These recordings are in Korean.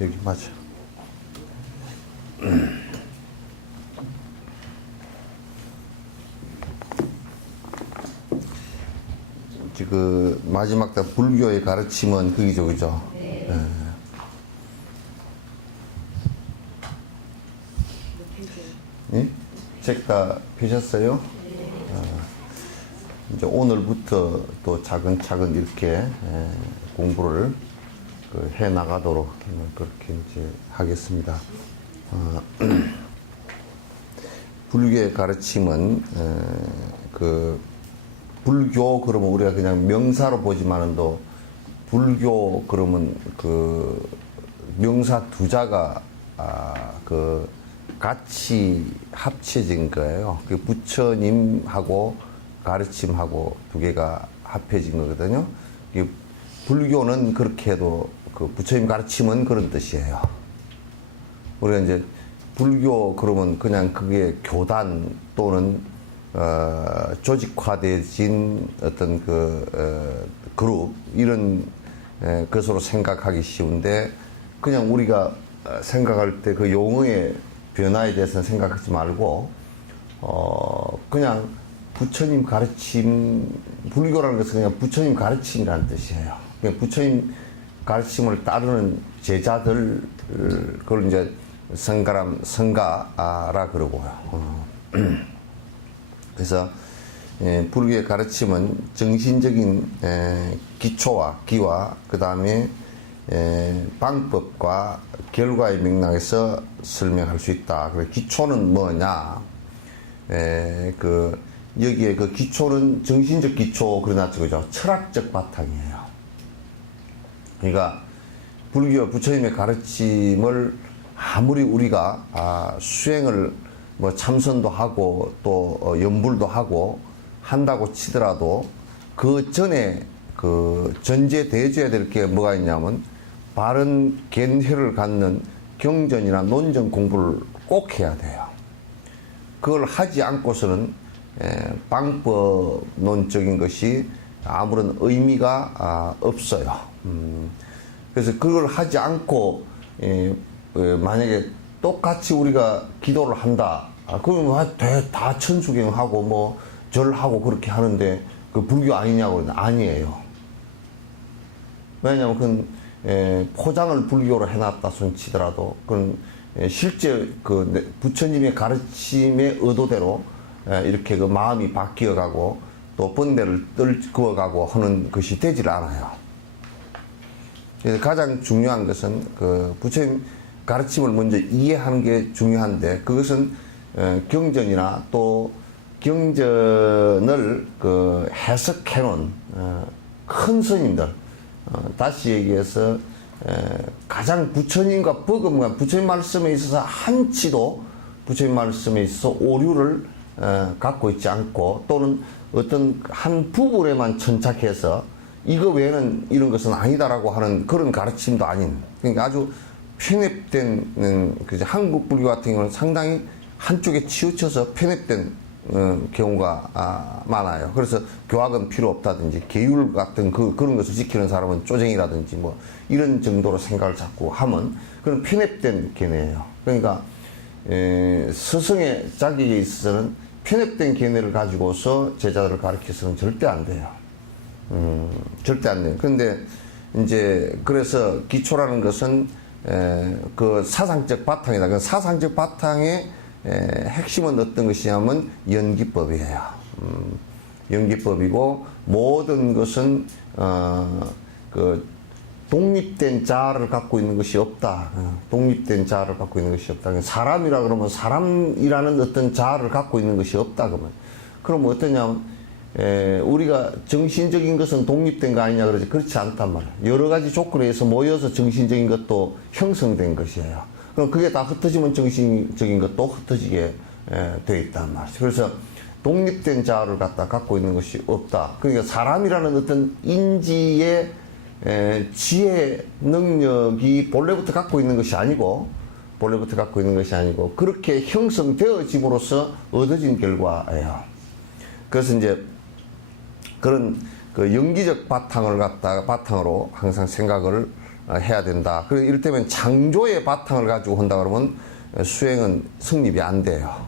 여기 맞아. 그 마지막 때 불교의 가르침은 그기죠, 그죠? 네. 예? 책 다 펴셨어요? 이제 오늘부터 또 차근차근 이렇게 공부를 해 나가도록 그렇게 이제 하겠습니다. 불교의 가르침은 그 불교 그러면 우리가 그냥 명사로 보지만은도 불교 그러면 그 명사 두 자가 그 같이 합쳐진 거예요. 그 부처님하고 가르침하고 두 개가 합해진 거거든요. 불교는 그렇게 해도 그 부처님 가르침은 그런 뜻이에요. 우리가 이제 불교 그러면 그냥 그게 교단 또는 조직화되어진 어떤 그룹 이런 것으로 생각하기 쉬운데 그냥 우리가 생각할 때 그 용어의 변화에 대해서는 생각하지 말고 그냥 부처님 가르침, 불교라는 것은 그냥 부처님 가르침이라는 뜻이에요. 그냥 부처님 가르침을 따르는 제자들, 그걸 이제 성가라 그러고요. 그래서 불교의 가르침은 정신적인 기초와 기와 그 다음에 방법과 결과의 맥락에서 설명할 수 있다. 그래서 기초는 뭐냐? 여기에 그 기초는 정신적 기초 그러나죠, 그죠? 철학적 바탕이에요. 그러니까 불교 부처님의 가르침을 아무리 우리가 수행을 뭐 참선도 하고 또 염불도 하고 한다고 치더라도 그 전에 그 전제 대줘야 될 게 뭐가 있냐면 바른 견해를 갖는 경전이나 논전 공부를 꼭 해야 돼요. 그걸 하지 않고서는 방법론적인 것이 아무런 의미가 없어요. 그래서 그걸 하지 않고 만약에 똑같이 우리가 기도를 한다. 그러면 다 천수경하고 뭐 절하고 그렇게 하는데 그 불교 아니냐고 아니에요. 왜냐하면 그건 포장을 불교로 해놨다 손 치더라도 그건 실제 그 부처님의 가르침의 의도대로 이렇게 그 마음이 바뀌어가고 또 번뇌를 그어가고 하는 것이 되질 않아요. 그래서 가장 중요한 것은 그 부처님 가르침을 먼저 이해하는 게 중요한데 그것은 경전이나 또 경전을 그 해석해 놓은 큰 스님들 다시 얘기해서 가장 부처님과 버금가 부처님 말씀에 있어서 한치도 부처님 말씀에 있어서 오류를 갖고 있지 않고 또는 어떤 한 부분에만 천착해서 이거 외에는 이런 것은 아니다라고 하는 그런 가르침도 아닌 그러니까 아주 편협된 한국 불교 같은 경우는 상당히 한쪽에 치우쳐서 편협된 경우가 많아요. 그래서 교학은 필요 없다든지 계율 같은 그런 것을 지키는 사람은 쪼쟁이라든지 뭐 이런 정도로 생각을 자꾸 하면 그런 편협된 견해예요. 그러니까 스승의 자격에 있어서는 편협된 견해를 가지고서 제자들을 가르쳐서는 절대 안 돼요. 절대 안 돼요. 그런데 이제 그래서 기초라는 것은 그 사상적 바탕이다. 그 사상적 바탕의 핵심은 어떤 것이냐면 연기법이에요. 연기법이고 모든 것은 그 독립된 자아를 갖고 있는 것이 없다. 독립된 자아를 갖고 있는 것이 없다. 사람이라 그러면 사람이라는 어떤 자아를 갖고 있는 것이 없다. 그러면 어떠냐면 우리가 정신적인 것은 독립된 거 아니냐 그러지 그렇지 않단 말이에요. 여러 가지 조건에 의해서 모여서 정신적인 것도 형성된 것이에요. 그럼 그게 다 흩어지면 정신적인 것도 흩어지게 되어 있단 말이죠. 그래서 독립된 자아를 갖고 있는 것이 없다. 그러니까 사람이라는 어떤 인지의 지혜 능력이 본래부터 갖고 있는 것이 아니고 그렇게 형성되어짐으로써 얻어진 결과예요. 그래서 이제 그런 그 연기적 바탕을 바탕으로 항상 생각을 해야 된다. 그래서 이를테면 창조의 바탕을 가지고 한다 그러면 수행은 성립이 안 돼요.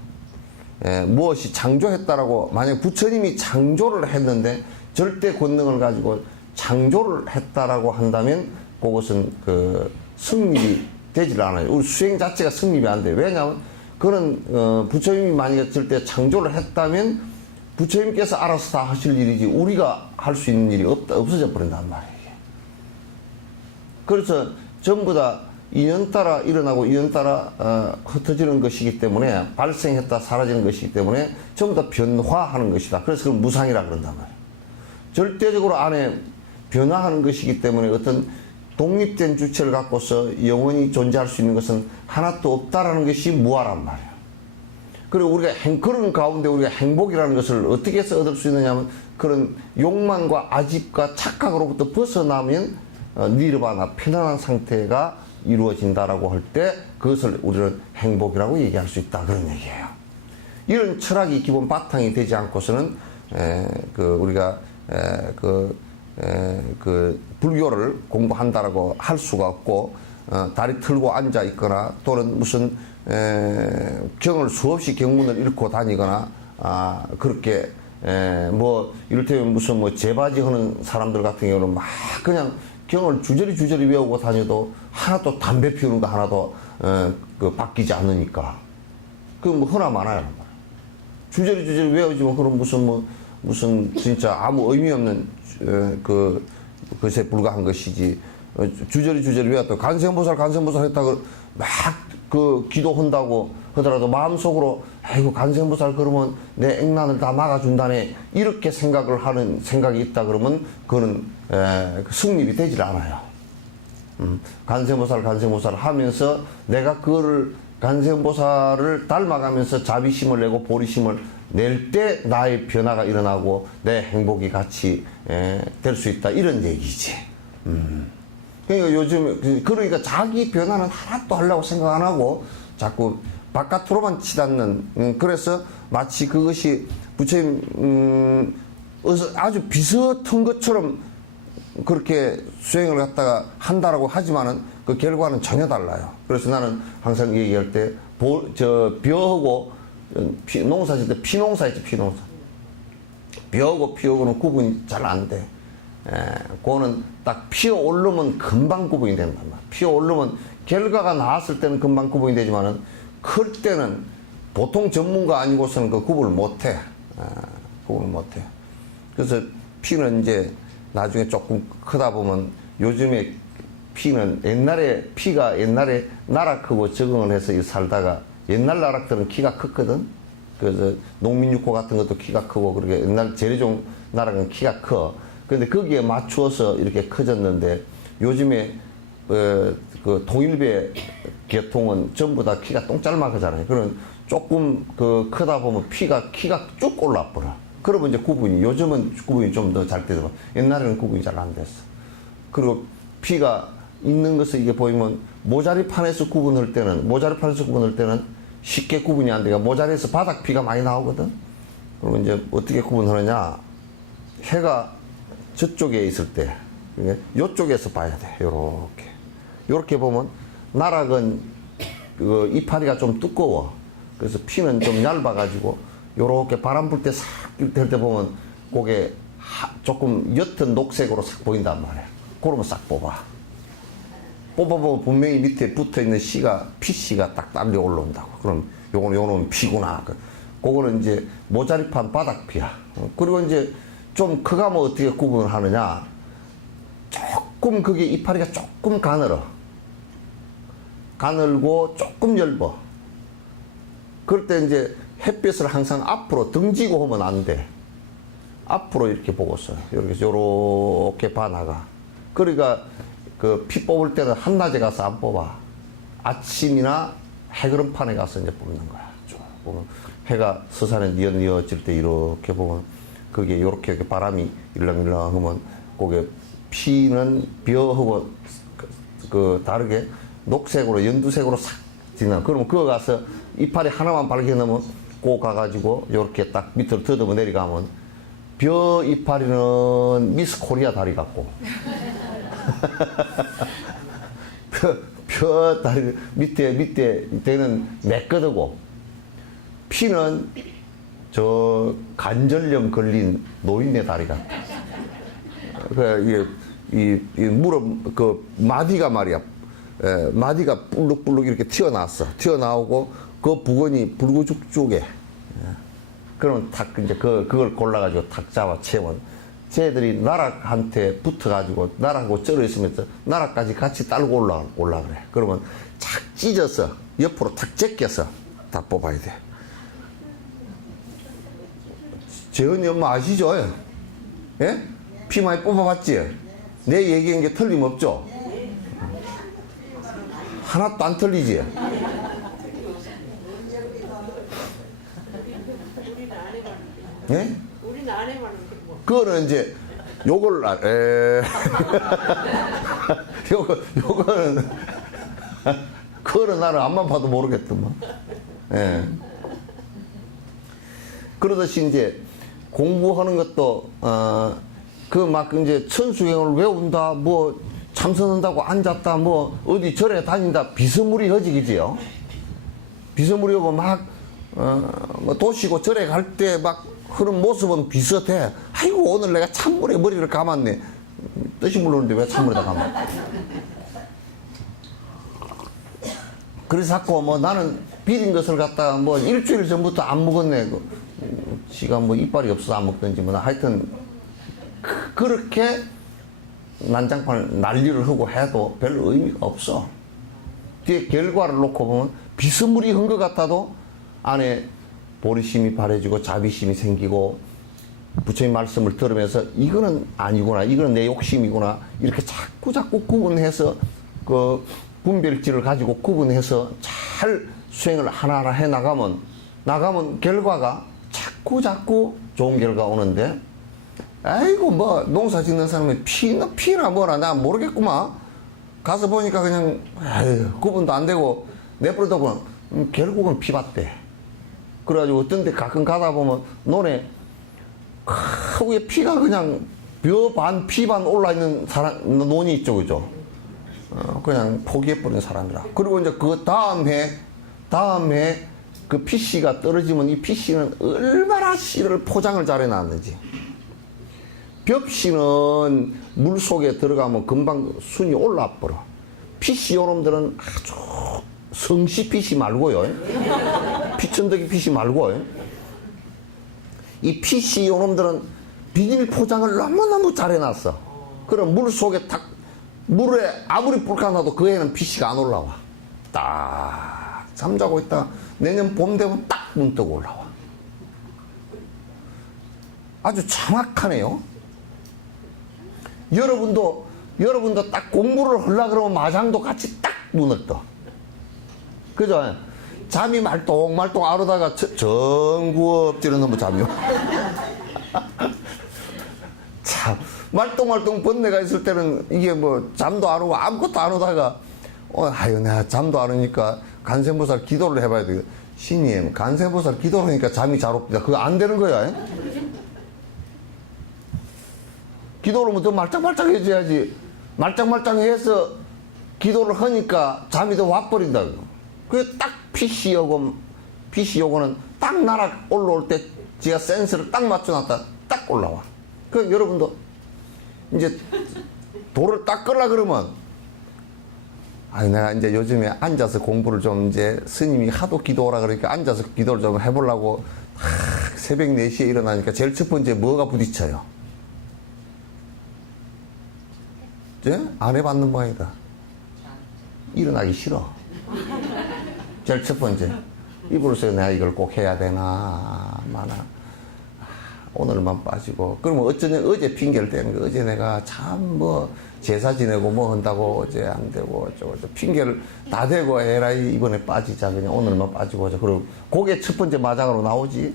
무엇이 창조했다라고, 만약 부처님이 창조를 했는데 절대 권능을 가지고 창조를 했다라고 한다면 그것은 그 성립이 되질 않아요. 우리 수행 자체가 성립이 안 돼요. 왜냐하면 그런 부처님이 만약에 절대 창조를 했다면 부처님께서 알아서 다 하실 일이지 우리가 할 수 있는 일이 없어져 버린단 말이에요. 그래서 전부 다 인연 따라 일어나고 인연 따라 흩어지는 것이기 때문에, 발생했다 사라지는 것이기 때문에 전부 다 변화하는 것이다. 그래서 그걸 무상이라 그런단 말이에요. 절대적으로 안에 변화하는 것이기 때문에 어떤 독립된 주체를 갖고서 영원히 존재할 수 있는 것은 하나도 없다라는 것이 무아란 말이에요. 그리고 우리가 그런 가운데 우리가 행복이라는 것을 어떻게 해서 얻을 수 있느냐면, 그런 욕망과 아집과 착각으로부터 벗어나면 니르바나, 편안한 상태가 이루어진다라고 할 때 그것을 우리는 행복이라고 얘기할 수 있다, 그런 얘기예요. 이런 철학이 기본 바탕이 되지 않고서는 우리가 불교를 공부한다라고 할 수가 없고, 다리 틀고 앉아 있거나 또는 무슨 경을 수없이 경문을 읽고 다니거나 그렇게 뭐 이를테면 무슨 뭐 제바지 하는 사람들 같은 경우는 막 그냥 경을 주저리 외우고 다녀도 하나도 담배 피우는 거 하나도 바뀌지 않으니까 그 뭐 흔하 많아요. 주저리 외우지만 그럼 무슨 진짜 아무 의미 없는 그것에 불과한 것이지. 주저리 외웠다. 간생보살 했다고 막 기도한다고 하더라도 마음속으로 아이고 간생보살 그러면 내 액난을 다 막아준다네, 이렇게 생각을 하는 생각이 있다 그러면 그거는 승립이 되질 않아요. 간생보살 하면서 내가 그거를 간생보살을 닮아가면서 자비심을 내고 보리심을 낼 때 나의 변화가 일어나고 내 행복이 같이 될 수 있다, 이런 얘기지. 그러니까 요즘 그러니까 자기 변화는 하나도 하려고 생각 안 하고 자꾸 바깥으로만 치닫는, 그래서 마치 그것이 부처님 아주 비슷한 것처럼 그렇게 수행을 갖다가 한다라고 하지만은 그 결과는 전혀 달라요. 그래서 나는 항상 얘기할 때 벼하고 농사 짓을 때 피농사 있지, 피농사. 벼하고 피하고는 구분이 잘 안 돼. 그거는 딱 피어 오르면 금방 구분이 된단 말이야. 피어 오르면 결과가 나왔을 때는 금방 구분이 되지만은 클 때는 보통 전문가 아니고서는 그 구분을 못해. 구분을 못해. 그래서 피는 이제 나중에 조금 크다 보면, 요즘에 피는 피가 옛날에 나락하고 적응을 해서 살다가, 옛날 나락들은 키가 컸거든. 그래서 농민육호 같은 것도 키가 크고, 그렇게 옛날 재래종 나락은 키가 커. 근데 거기에 맞추어서 이렇게 커졌는데, 요즘에 그 통일배 계통은 전부 다 키가 똥짤막하잖아요. 그런 조금 크다 보면 키가 쭉 올라버려. 그러면 이제 요즘은 구분이 좀 더 잘 되더라고. 옛날에는 구분이 잘 안 됐어. 그리고 피가 있는 것을 이게 보이면 모자리판에서 구분할 때는 쉽게 구분이 안 돼요. 모자리에서 바닥 피가 많이 나오거든. 그러면 이제 어떻게 구분하느냐? 해가 저쪽에 있을 때, 요쪽에서 봐야 돼. 요렇게 보면 나락은 이파리가 좀 두꺼워. 그래서 피는 좀 얇아가지고 요렇게 바람 불 때 싹 될 때 보면 그게 조금 옅은 녹색으로 싹 보인단 말이야. 그러면 싹 뽑아보면 분명히 밑에 붙어있는 피씨가 딱 딸려 올라온다고. 그럼 요거는 피구나. 그거는 이제 모자리판 바닥피야. 그리고 이제 좀 커가면 어떻게 구분을 하느냐? 조금 그게 이파리가 조금 가늘고 조금 엷어. 그럴 때 이제 햇빛을 항상 앞으로 등지고 하면 안 돼. 앞으로 이렇게 보고서 요렇게 봐나가. 그러니까 그 피 뽑을 때는 한낮에 가서 안 뽑아. 아침이나 해그름판에 가서 이제 뽑는 거야. 보면 해가 서산에 뉘어질 때 이렇게 보면 그게 요렇게 바람이 일렁일렁 하면 그게 피는 벼하고 다르게 녹색으로 연두색으로 싹 지나. 그러면 그거 가서 이파리 하나만 발견하면 고 가가지고 요렇게 딱 밑으로 더듬어 내려가면 벼 이파리는 미스 코리아 다리 같고 뼈 다리 밑에 되는 매끄드고, 피는 저 관절염 걸린 노인네 다리 같아. 이게 이 무릎 그 마디가 말이야. 마디가 불룩불룩 이렇게 튀어나오고 그 부근이 불구죽죽해. 그러면 탁 이제 그걸 골라가지고 탁 잡아 채우면, 쟤들이 나락한테 붙어가지고 나락하고 쩔어 있으면서 나락까지 같이 딸고 올라그래. 그러면 착 찢어서 옆으로 탁 제껴서 다 뽑아야 돼. 재현이 엄마 아시죠? 예? 피 많이 뽑아봤지? 내 얘기한 게 틀림없죠? 하나도 안 틀리지? 예? 우리는 안 해봤는데 뭐. 그거는 이제 요걸 요거는 그거는 나는 앞만 봐도 모르겠더만. 예. 그러듯이 이제 공부하는 것도 그 막 이제 천수행을 외운다, 뭐 참선한다고 앉았다, 뭐 어디 절에 다닌다, 비스무리해지기지요. 비스무리하고 막 뭐 도시고 절에 갈 때 막 그런 모습은 비슷해. 아이고 오늘 내가 찬물에 머리를 감았네. 뜻이 모르는데 왜 찬물에다 감아? 그래서 자꾸 뭐 나는 비린 것을 갖다가 뭐 일주일 전부터 안 먹었네. 지가 뭐 이빨이 없어서 안 먹든지 뭐 하여튼 그렇게 난장판을 난리를 하고 해도 별 의미가 없어. 뒤에 결과를 놓고 보면 비스무리한 것 같아도 안에 보리심이 바래지고 자비심이 생기고, 부처님 말씀을 들으면서 이거는 아니구나, 이거는 내 욕심이구나, 이렇게 자꾸 구분해서 그 분별지를 가지고 구분해서 잘 수행을 하나하나 해 나가면 결과가 자꾸 좋은 결과 오는데, 아이고 뭐 농사 짓는 사람이 피나 뭐나 나 모르겠구만. 가서 보니까 그냥 구분도 안 되고 내버려다 보면 결국은 피봤대. 그래가지고 어떤 데 가끔 가다 보면 논에 위에 피가 그냥 뼈 반 피 반 올라있는 논이 있죠, 그죠? 그냥 포기해버린 사람이라. 그리고 이제 그 다음 해 그 피씨가 떨어지면 이 피씨는 얼마나 씨를 포장을 잘 해놨는지. 벽씨는 물 속에 들어가면 금방 순이 올라버려. 피씨 요놈들은 아주 성씨 피씨 말고요. 피천덕이 피씨 말고. 이 피씨 요놈들은 비닐 포장을 너무너무 잘 해놨어. 그럼 물 속에 물에 아무리 불가나도 그 애는 피씨가 안 올라와. 딱 잠자고 있다 내년 봄 되면 딱 눈 뜨고 올라와. 아주 정확하네요. 여러분도 딱 공부를 하려고 그러면 마장도 같이 딱 눈을 떠. 그죠? 잠이 말똥말똥 아르다가 정구업지는 너무 잠이 와. 참, 말똥말똥 번뇌가 있을 때는 이게 뭐 잠도 안 오고 아무것도 안 오다가 아유 내가 잠도 안 오니까 간세보살 기도를 해봐야 돼. 신님 간세보살 기도를 하니까 잠이 잘 옵니다. 그거 안 되는 거야. 기도를 뭐 더 말짱말짱 해줘야지. 말짱말짱해서 기도를 하니까 잠이 더 와버린다. 그게 딱 PC 요거는 딱 나락 올라올 때 지가 센서를 딱 맞춰놨다 딱 올라와. 그 여러분도 이제 돌을 닦으려 그러면 내가 이제 요즘에 앉아서 공부를 좀 이제 스님이 하도 기도하라 그러니까 앉아서 기도를 좀 해보려고 새벽 4시에 일어나니까 제일 첫 번째 뭐가 부딪혀요? 안 해봤는 모양이다. 일어나기 싫어. 제일 첫 번째. 이불에서 내가 이걸 꼭 해야 되나 마나. 오늘만 빠지고. 그러면 어제 핑계를 대는 거. 어제 내가 참 뭐 제사 지내고 뭐 한다고 어제 안 되고 어쩌고 핑계를 다 대고 해라. 이번에 빠지자. 그냥 오늘만 빠지고 하자. 그리고 그게 첫 번째 마장으로 나오지.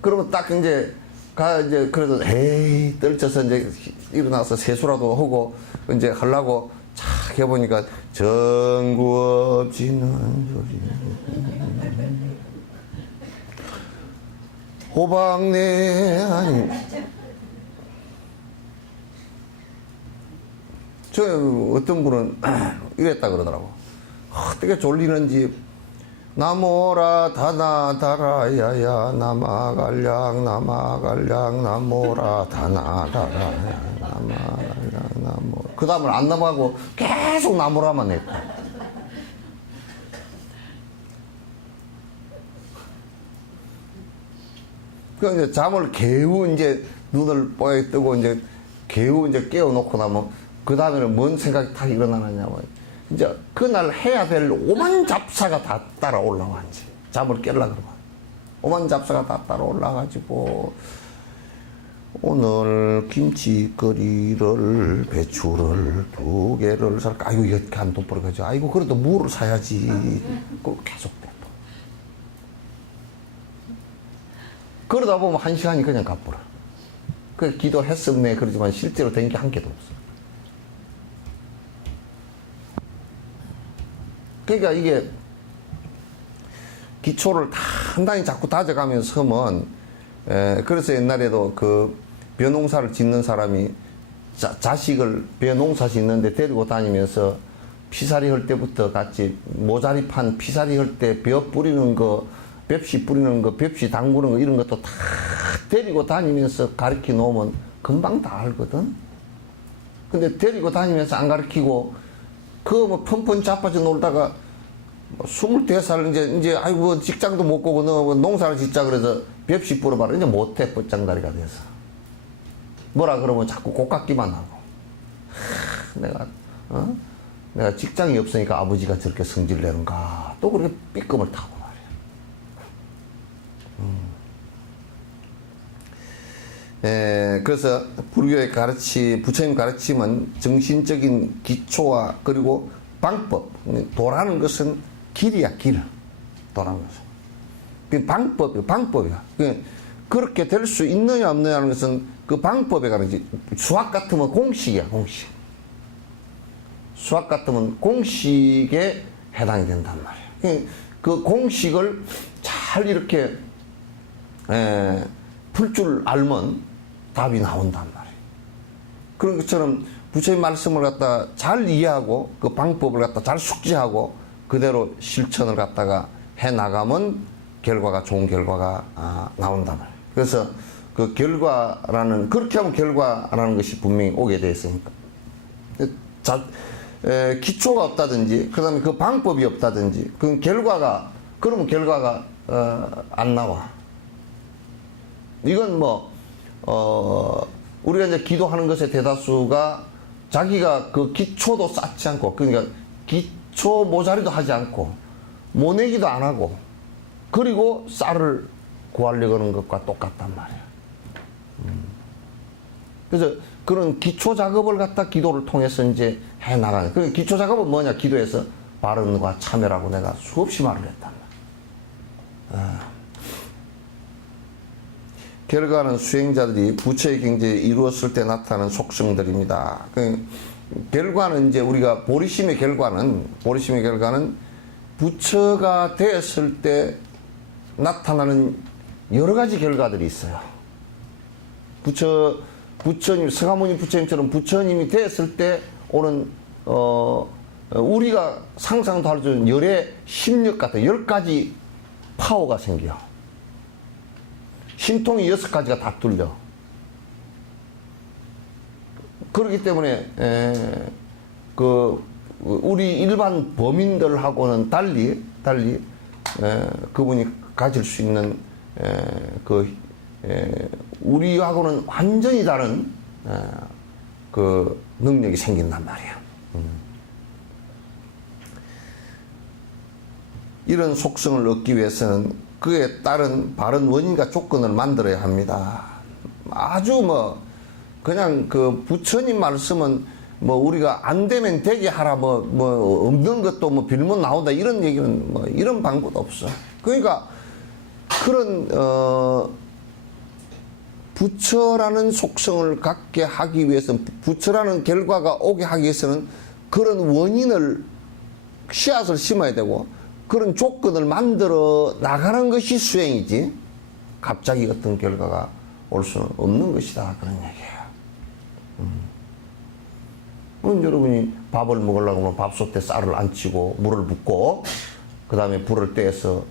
그러면 딱 이제 그래도 에이 떨쳐서 이제 일어나서 세수라도 하고 이제 하려고 착 해보니까 정구 없지는 소리 호박내 아니 저 어떤 분은 이랬다 그러더라고. 어떻게 졸리는지 나모라 다나 다라야야 나마갈량 나마갈량 나모라 다나 다라야 나마갈량 나모. 그 다음을 안 넘어가고 계속 나모라만 했다. 그 이제 잠을 개우 이제 눈을 뽀얗게 뜨고 이제 개우 이제 깨워놓고 나면 그 다음에는 뭔 생각이 다 일어나느냐면 이제 그날 해야 될 오만 잡사가 다 따라 올라왔지. 잠을 깨려 그러면 오만 잡사가 다 따라 올라가지고 오늘 김치거리를 배추를 2개를 살까. 아이고 이렇게 한 돈 벌어가지고 아이고 그래도 무를 사야지. 그 계속 돼. 그러다 보면 1시간이 그냥 가버려. 그 기도했었네 그러지만 실제로 된 게 한 개도 없어. 그러니까 이게 기초를 단단히 자꾸 다져가면서 하면 그래서 옛날에도 그 벼농사를 짓는 사람이 자식을 벼농사 짓는데 데리고 다니면서 피사리 할 때부터 같이 모자리 판 피사리 할 때 벼 뿌리는 거 벽시 뿌리는 거, 벽시 담그는 거 이런 것도 다 데리고 다니면서 가르쳐 놓으면 금방 다 알거든. 근데 데리고 다니면서 안 가르치고 그 뭐 펀펀 자빠져 놀다가 24살 이제 아이고 직장도 못 가고 너 농사를 짓자 그래서 벽시 뿌려봐라 이제 못해 뻗장다리가 돼서 뭐라 그러면 자꾸 고깝기만 하고 내가 직장이 없으니까 아버지가 저렇게 성질 내는가 또 그렇게 삐끔을 타고. 그래서 불교의 부처님 가르침은 정신적인 기초와 그리고 방법, 도라는 것은 길이야, 길. 도라는 것은. 그 방법이야. 그렇게 될 수 있느냐 없느냐는 것은 그 방법에 관해서 수학 같으면 공식이야, 공식. 수학 같으면 공식에 해당이 된단 말이야. 그 공식을 잘 이렇게 풀 줄 알면 답이 나온단 말이에요. 그런 것처럼 부처님 말씀을 갖다 잘 이해하고 그 방법을 갖다 잘 숙지하고 그대로 실천을 갖다가 해 나가면 결과가 좋은 결과가 나온단 말이에요. 그래서 그 결과라는 그렇게 하면 결과라는 것이 분명히 오게 되어 있으니까 기초가 없다든지 그다음에 그 방법이 없다든지 그러면 결과가 안 나와. 이건 우리가 이제 기도하는 것의 대다수가 자기가 그 기초도 쌓지 않고, 그러니까 기초 모자리도 하지 않고, 모내기도 안 하고, 그리고 쌀을 구하려고 하는 것과 똑같단 말이야. 그래서 그런 기초 작업을 갖다 기도를 통해서 이제 해 나가는. 그 기초 작업은 뭐냐? 기도에서 발언과 참여라고 내가 수없이 말을 했단 말이야. 결과는 수행자들이 부처의 경지에 이루었을 때 나타나는 속성들입니다. 그 결과는 이제 우리가 보리심의 결과는 부처가 되었을 때 나타나는 여러 가지 결과들이 있어요. 부처님, 서가모니 부처님처럼 부처님이 되었을 때 오는, 우리가 상상도 할 수 없는 열의 심력 같은 10가지 파워가 생겨. 신통이 6가지가 다 뚫려. 그렇기 때문에, 우리 일반 범인들하고는 달리, 그분이 가질 수 있는, 우리하고는 완전히 다른, 그 능력이 생긴단 말이야. 이런 속성을 얻기 위해서는 그에 따른 바른 원인과 조건을 만들어야 합니다. 아주 그냥 그 부처님 말씀은 우리가 안 되면 되게 하라, 없는 것도 빌면 나온다, 이런 얘기는 이런 방법도 없어. 그러니까 그런, 부처라는 속성을 갖게 하기 위해서는, 부처라는 결과가 오게 하기 위해서는 그런 원인을, 씨앗을 심어야 되고, 그런 조건을 만들어 나가는 것이 수행이지 갑자기 어떤 결과가 올 수는 없는 것이다, 그런 얘기예요. 그럼 여러분이 밥을 먹으려고 하면 밥솥에 쌀을 안 치고 물을 붓고 그 다음에 불을 떼서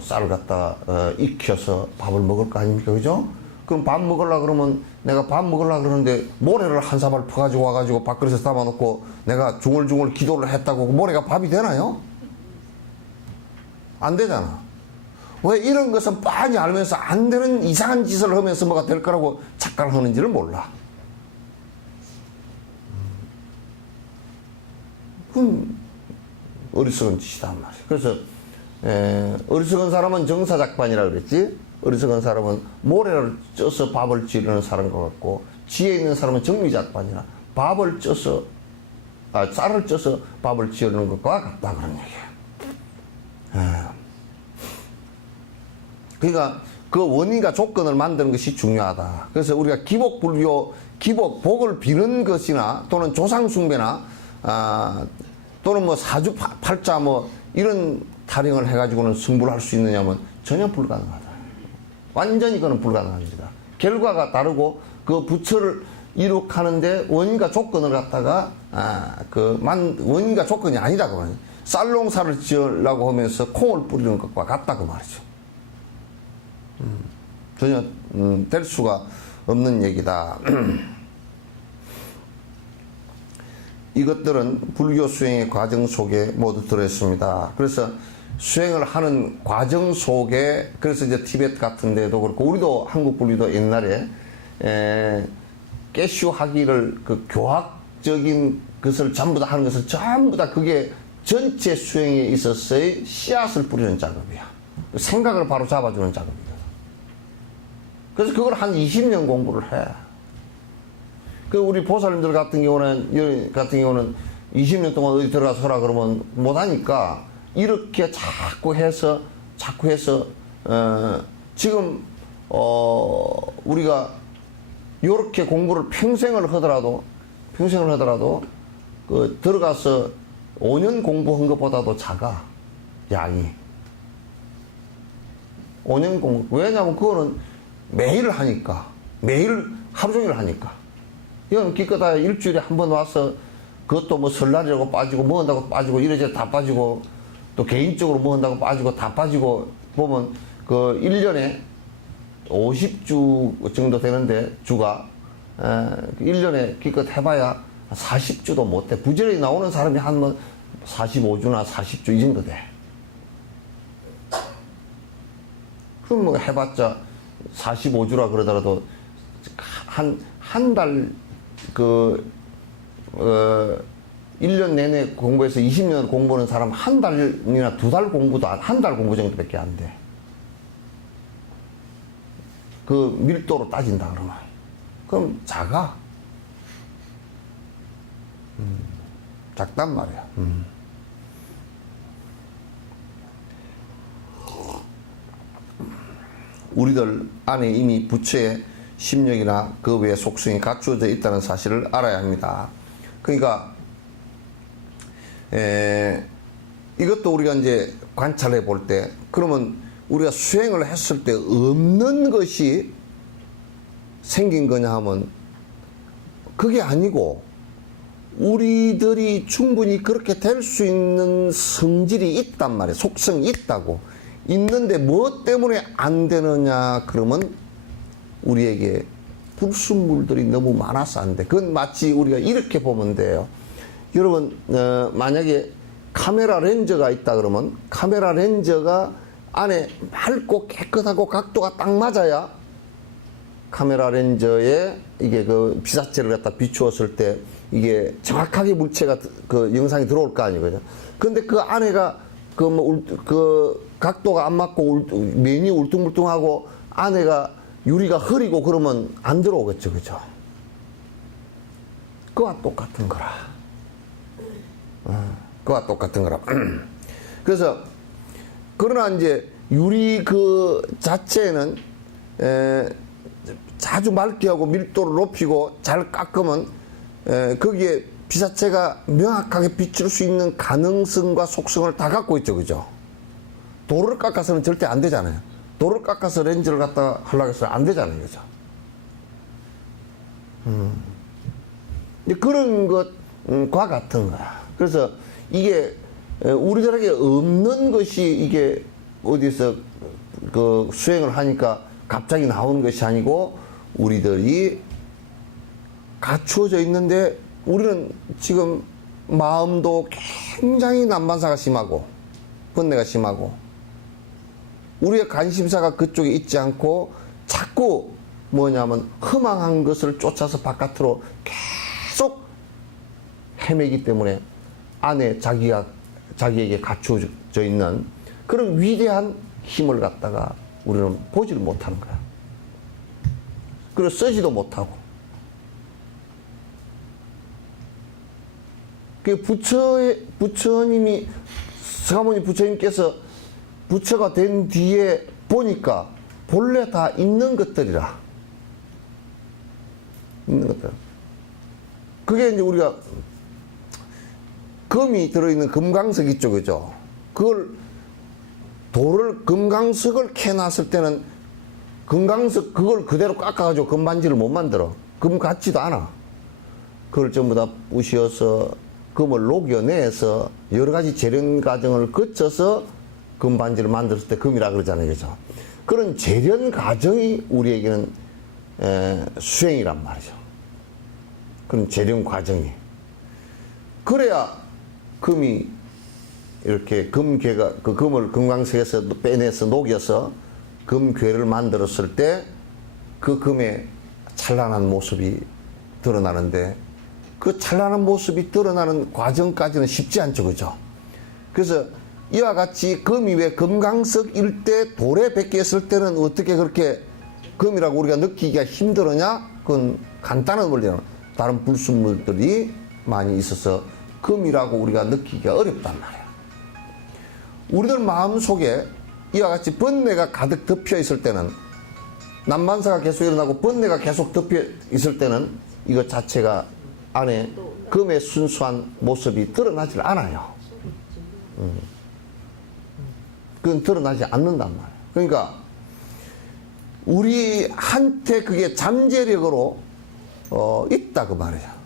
쌀을 갖다 익혀서 밥을 먹을 거 아닙니까? 그죠? 그럼 밥 먹으려고 그러면 내가 밥 먹으려고 그러는데 모래를 한 사발 퍼가지고 와가지고 밥그릇에 담아놓고 내가 중얼중얼 기도를 했다고 그 모래가 밥이 되나요? 안 되잖아. 왜 이런 것은 뻔히 알면서 안 되는 이상한 짓을 하면서 뭐가 될 거라고 착각을 하는지를 몰라. 그건 어리석은 짓이단 말이야. 그래서 어리석은 사람은 정사작반이라 그랬지. 어리석은 사람은 모래를 쪄서 밥을 지르는 사람과 같고, 지혜 있는 사람은 정미작반이라 밥을 쪄서 쌀을 쪄서 밥을 지르는 것과 같다 그런 얘기야. 그러니까 그 원인과 조건을 만드는 것이 중요하다. 그래서 우리가 기복불교, 복을 비는 것이나 또는 조상숭배나 또는 뭐 사주팔자 뭐 이런 타령을 해가지고는 승부를 할 수 있느냐면 전혀 불가능하다. 완전히 그건 불가능합니다. 결과가 다르고 그 부처를 이룩하는데 원인과 조건을 갖다가 원인과 조건이 아니다 그 말이에요. 쌀농사를 지으려고 하면서 콩을 뿌리는 것과 같다 그 말이죠. 전혀 될 수가 없는 얘기다. 이것들은 불교 수행의 과정 속에 모두 들어있습니다. 그래서 수행을 하는 과정 속에, 그래서 이제 티베트 같은 데도 그렇고 우리도 한국 불교도 옛날에 깨슈 하기를 그 교학적인 것을 전부 다 하는 것을 전부 다 그게 전체 수행에 있어서의 씨앗을 뿌리는 작업이야. 생각을 바로 잡아주는 작업이야. 그래서 그걸 한 20년 공부를 해. 그 우리 보살님들 같은 경우는 20년 동안 어디 들어가서 하라 그러면 못하니까 이렇게 자꾸 해서 지금 우리가 이렇게 공부를 평생을 하더라도 그 들어가서 5년 공부한 것보다도 작아 양이. 5년 공부. 왜냐하면 그거는 매일 하니까. 매일 하루 종일 하니까. 이건 기껏해야 일주일에 한 번 와서 그것도 뭐 설날이라고 빠지고 뭐 한다고 빠지고 이래저래 다 빠지고 또 개인적으로 뭐 한다고 빠지고 다 빠지고 보면 그 1년에 50주 정도 되는데 주가 1년에 기껏 해봐야 40주도 못 돼. 부지런히 나오는 사람이 한 45주나 40주 이 정도 돼. 그럼 뭐 해봤자 45주라 그러더라도 한 달 1년 내내 공부해서 20년 공부하는 사람 한 달이나 두 달 공부도 한 달 공부 정도밖에 안 돼. 그 밀도로 따진다 그러면. 그럼 작아. 작단 말이야. 우리들 안에 이미 부처의 심령이나 그 외의 속성이 갖추어져 있다는 사실을 알아야 합니다. 그러니까 이것도 우리가 이제 관찰해 볼 때, 그러면 우리가 수행을 했을 때 없는 것이 생긴 거냐 하면 그게 아니고 우리들이 충분히 그렇게 될 수 있는 성질이 있단 말이에요. 속성이 있다고. 있는데 뭐 때문에 안 되느냐 그러면 우리에게 불순물들이 너무 많아서 안 돼. 그건 마치 우리가 이렇게 보면 돼요. 여러분 만약에 카메라 렌즈가 있다 그러면 카메라 렌즈가 안에 맑고 깨끗하고 각도가 딱 맞아야 카메라 렌즈에 이게 그 피사체를 갖다 비추었을 때 이게 정확하게 물체가 그 영상이 들어올 거 아니거든요. 근데 그 안에가 그 각도가 안 맞고 면이 울퉁불퉁하고 안에가 유리가 흐리고 그러면 안 들어오겠죠, 그죠? 그와 똑같은 거라. 그와 똑같은 거라. 그래서 그러나 이제 유리 그 자체는 자주 맑게 하고 밀도를 높이고 잘 깎으면 거기에 피사체가 명확하게 비출 수 있는 가능성과 속성을 다 갖고 있죠, 그죠? 돌을 깎아서는 절대 안 되잖아요. 돌을 깎아서 렌즈를 갖다 하려고 해서 안 되잖아요, 그죠? 그런 것, 과 같은 거야. 그래서 이게 우리들에게 없는 것이 이게 어디서 그 수행을 하니까 갑자기 나오는 것이 아니고 우리들이 갖추어져 있는데 우리는 지금 마음도 굉장히 난반사가 심하고 번뇌가 심하고 우리의 관심사가 그쪽에 있지 않고 자꾸 뭐냐면 허망한 것을 쫓아서 바깥으로 계속 헤매기 때문에 안에 자기에게 갖추어져 있는 그런 위대한 힘을 갖다가 우리는 보지를 못하는 거야. 그리고 쓰지도 못하고. 그 부처님이, 서가모니 부처님께서 부처가 된 뒤에 보니까 본래 다 있는 것들이라. 있는 것들. 그게 이제 우리가 금이 들어있는 금강석 있죠, 그죠? 금강석을 캐놨을 때는 금강석 그걸 그대로 깎아가지고 금반지를 못 만들어. 금 같지도 않아. 그걸 전부 다 부셔서 금을 녹여내서 여러 가지 재련 과정을 거쳐서 금반지를 만들었을 때 금이라 그러잖아요, 그죠? 그런 재련 과정이 우리에게는 수행이란 말이죠. 그런 재련 과정이. 그래야 금이 이렇게 금괴가 그 금을 금강석에서 빼내서 녹여서 금괴를 만들었을 때 그 금의 찬란한 모습이 드러나는데 그 찬란한 모습이 드러나는 과정까지는 쉽지 않죠, 그죠? 그래서 이와 같이 금이 왜 금강석일 때 돌에 베꼈을 때는 어떻게 그렇게 금이라고 우리가 느끼기가 힘들었냐? 그건 간단한 원리는 다른 불순물들이 많이 있어서 금이라고 우리가 느끼기가 어렵단 말이야. 우리들 마음속에 이와 같이 번뇌가 가득 덮여 있을 때는 난반사가 계속 일어나고 번뇌가 계속 덮여 있을 때는 이것 자체가 안에 금의 순수한 모습이 드러나질 않아요. 그건 드러나지 않는단 말이에요. 그러니까 우리한테 그게 잠재력으로 있다 그 말이야.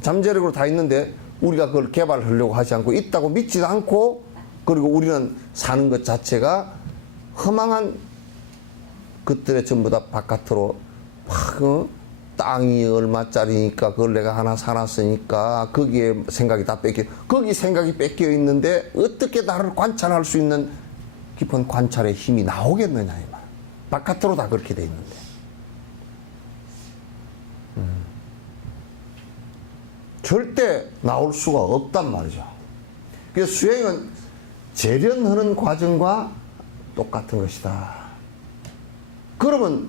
잠재력으로 다 있는데 우리가 그걸 개발하려고 하지 않고 있다고 믿지도 않고 그리고 우리는 사는 것 자체가 허망한 것들에 전부 다 바깥으로 막 땅이 얼마짜리니까 그걸 내가 하나 사놨으니까 거기에 생각이 다 거기 생각이 뺏겨 있는데 어떻게 나를 관찰할 수 있는 깊은 관찰의 힘이 나오겠느냐 이 말. 바깥으로 다 그렇게 돼 있는데. 절대 나올 수가 없단 말이죠. 그래서 수행은 재련하는 과정과 똑같은 것이다. 그러면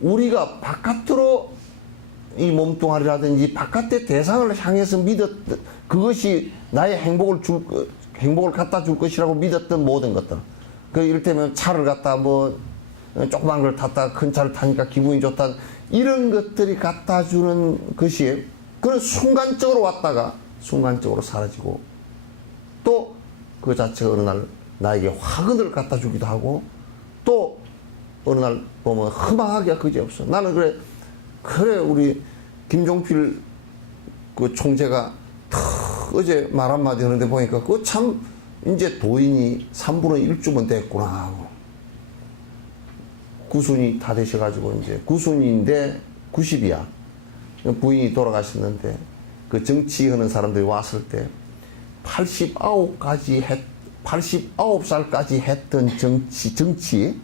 우리가 바깥으로 이 몸뚱아리라든지 바깥의 대상을 향해서 믿었던 그것이 나의 행복을 갖다 줄 것이라고 믿었던 모든 것들. 그 이를테면 차를 갖다 뭐 조그만 걸 탔다 큰 차를 타니까 기분이 좋다 이런 것들이 갖다 주는 것이 그런 순간적으로 왔다가 순간적으로 사라지고 또 그 자체가 어느 날 나에게 화근을 갖다 주기도 하고 또 어느 날 보면 허망하기가 그지없어. 나는 그래 우리 김종필 그 총재가 어제 말 한마디 하는데 보니까 그거 참 이제 도인이 3분의 1주면 됐구나 하고 구순이 다 되셔가지고 이제 구순인데 90이야. 부인이 돌아가셨는데 그 정치하는 사람들이 왔을 때 89살까지 했던 정치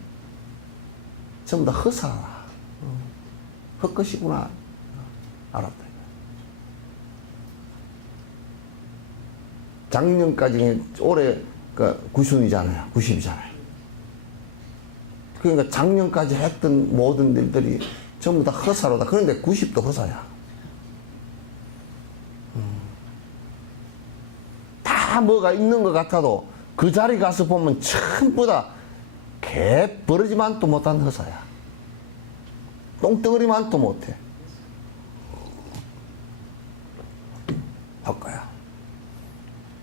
전부 다 허사라. 헛것이구나. 알았다. 작년까지 올해 그 90이잖아요. 90이잖아요. 그러니까 작년까지 했던 모든 일들이 전부 다 허사로다. 그런데 90도 허사야. 다 뭐가 있는 것 같아도 그 자리 가서 보면 전부 다 개버러지만도 못한 허사야. 똥덩어리만도 못해. 헛거야.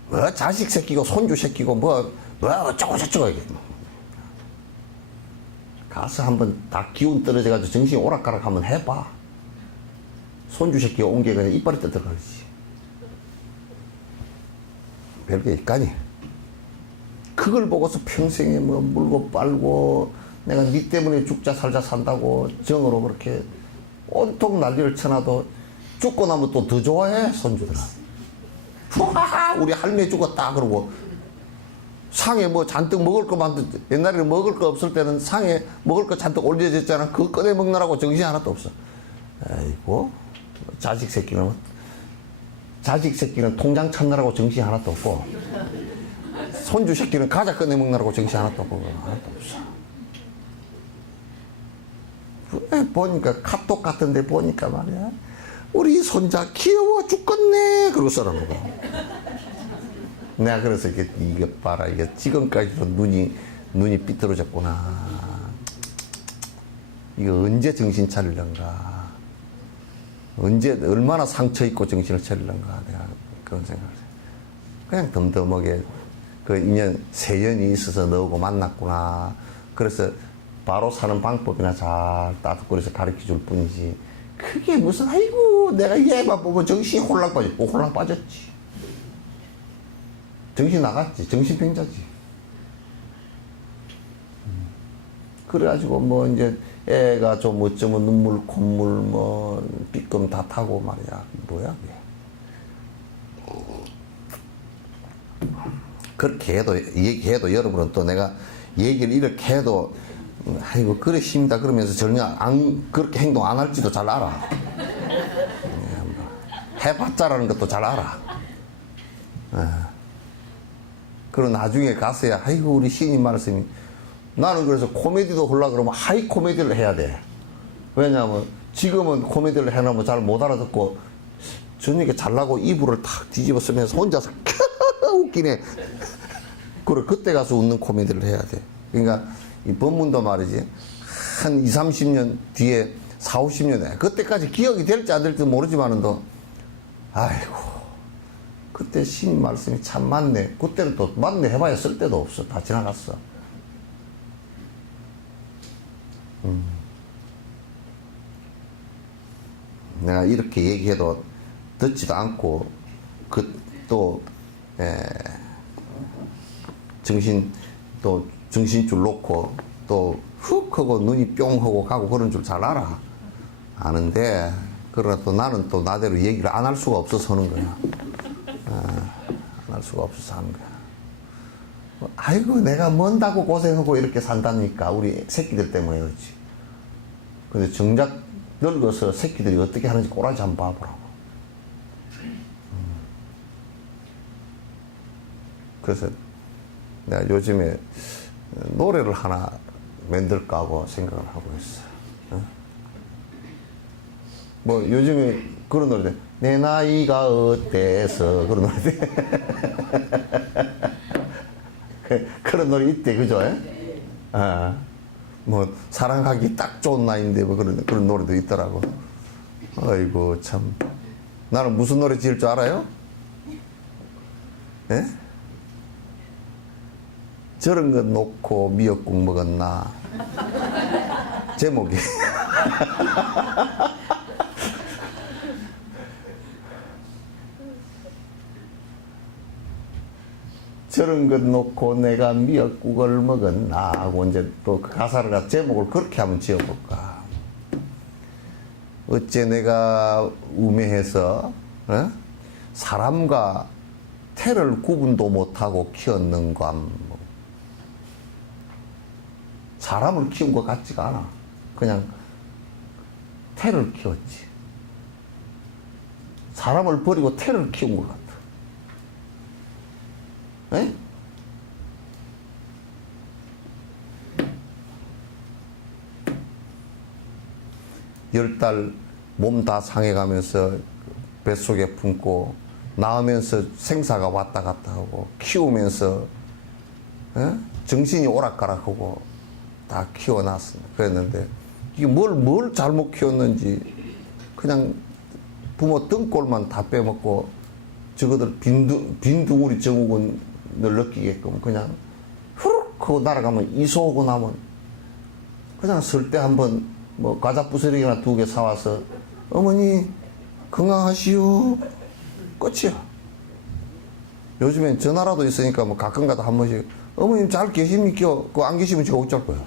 뭐 자식 새끼고 손주 새끼고 뭐 어쩌고 저쩌고 이게. 가서 한번 다 기운 떨어져가지고 정신이 오락가락 한번 해봐. 손주 새끼가 온 게 그냥 이빨이 떠들어가지. 별게 있까니. 그걸 보고서 평생에 뭐 물고 빨고 내가 니 때문에 죽자 살자 산다고 정으로 그렇게 온통 난리를 쳐놔도 죽고 나면 또 더 좋아해 손주들아. 후하하 우리 할매 죽었다 그러고 상에 뭐 잔뜩 먹을 거 만들 옛날에는 먹을 거 없을 때는 상에 먹을 거 잔뜩 올려졌잖아. 그거 꺼내 먹느라고 정신이 하나도 없어. 아이고 자식 새끼는 통장 찾느라고 정신이 하나도 없고 손주 새끼는 과자 꺼내 먹느라고 정신이 하나도 없고 하나도 없어. 보니까 카톡 같은데 보니까 말이야 우리 손자 귀여워 죽겠네 그러고 써라보고 내가 그래서 이게 봐라 이게 지금까지도 눈이 삐뚤어졌구나. 이거 언제 정신 차리려는가, 언제 얼마나 상처 있고 정신을 차리려는가 내가 그런 생각을 해. 그냥 덤덤하게 그 인연 세연이 있어서 너하고 만났구나. 그래서 바로 사는 방법이나 잘 따뜻거려서 가르쳐 줄 뿐이지. 그게 무슨 아이고 내가 얘만 보고 정신이 홀랑 빠졌고 홀랑 빠졌지. 정신 나갔지. 정신병자지. 그래가지고 뭐 이제 애가 좀 어쩌면 눈물 콧물 뭐 삐끔 다 타고 말이야. 뭐야 그게. 그렇게 해도 얘기해도 여러분은 또 내가 얘기를 이렇게 해도 아이고 그러십니다 그러면서 전혀 안 그렇게 행동 안 할지도 잘 알아. 해봤자라는 것도 잘 알아. 그리고 나중에 가서야 아이고 우리 시인님 말씀이 나는 그래서 코미디도 하려고 그러면 하이 코미디를 해야 돼. 왜냐하면 지금은 코미디를 해놓으면 잘 못 알아듣고 저녁에 잘나고 이불을 탁 뒤집어 쓰면서 혼자서 웃기네. 그래 그때 가서 웃는 코미디를 해야 돼. 그러니까 이 법문도 말이지 한 20, 30년 뒤에 40, 50년에 그때까지 기억이 될지 안 될지 모르지만은도 아이고 그때 신 말씀이 참 맞네. 그때는 또 맞네 해봐야 쓸 데도 없어. 다 지나갔어. 내가 이렇게 얘기해도 듣지도 않고 또 정신줄 놓고 또 훅 하고 눈이 뿅 하고 가고 그런 줄 잘 알아. 아는데 그러나 또 나는 또 나대로 얘기를 안 할 수가 없어서 하는 거야. 안 할 수가 없어서 하는 거야. 아이고 내가 뭔다고 고생하고 이렇게 산다니까 우리 새끼들 때문에 그렇지. 근데 정작 늙어서 새끼들이 어떻게 하는지 꼬라지 한번 봐보라고. 그래서 내가 요즘에 노래를 하나 만들까 하고 생각을 하고 있어. 뭐 요즘에 그런 노래들 내 나이가 어때서 그런 노래들 그런 노래 있대 그죠? 뭐 사랑하기 딱 좋은 나이인데 뭐 그런 노래도 있더라고. 아이고 참 나는 무슨 노래 지을 줄 알아요? 예? 저런 것 놓고 미역국 먹었나 제목이 저런 것 놓고 내가 미역국을 먹었나 하고 이제 또 그 가사를 제목을 그렇게 한번 지어볼까. 어째 내가 우매해서 사람과 태를 구분도 못하고 키웠는감. 사람을 키운 것 같지가 않아. 그냥 태를 키웠지. 사람을 버리고 태를 키운 것 같아. 에? 열 달 몸 다 상해가면서 뱃속에 품고 낳으면서 생사가 왔다 갔다 하고 키우면서 정신이 오락가락하고 다 키워놨습니다. 그랬는데 이게 뭘 잘못 키웠는지 그냥 부모 등골만 다 빼먹고 저거들 빈둥우리 증후군을 느끼게끔 그냥 후룩 하고 날아가면 이소하고 나면 그냥 쓸 때 한번 뭐 과자 부스러기나 2개 사와서 어머니 건강하시오 끝이야. 요즘엔 전화라도 있으니까 뭐 가끔가다 한 번씩 어머님 잘 계십니까? 그거 안 계시면 제가 어쩔 거예요.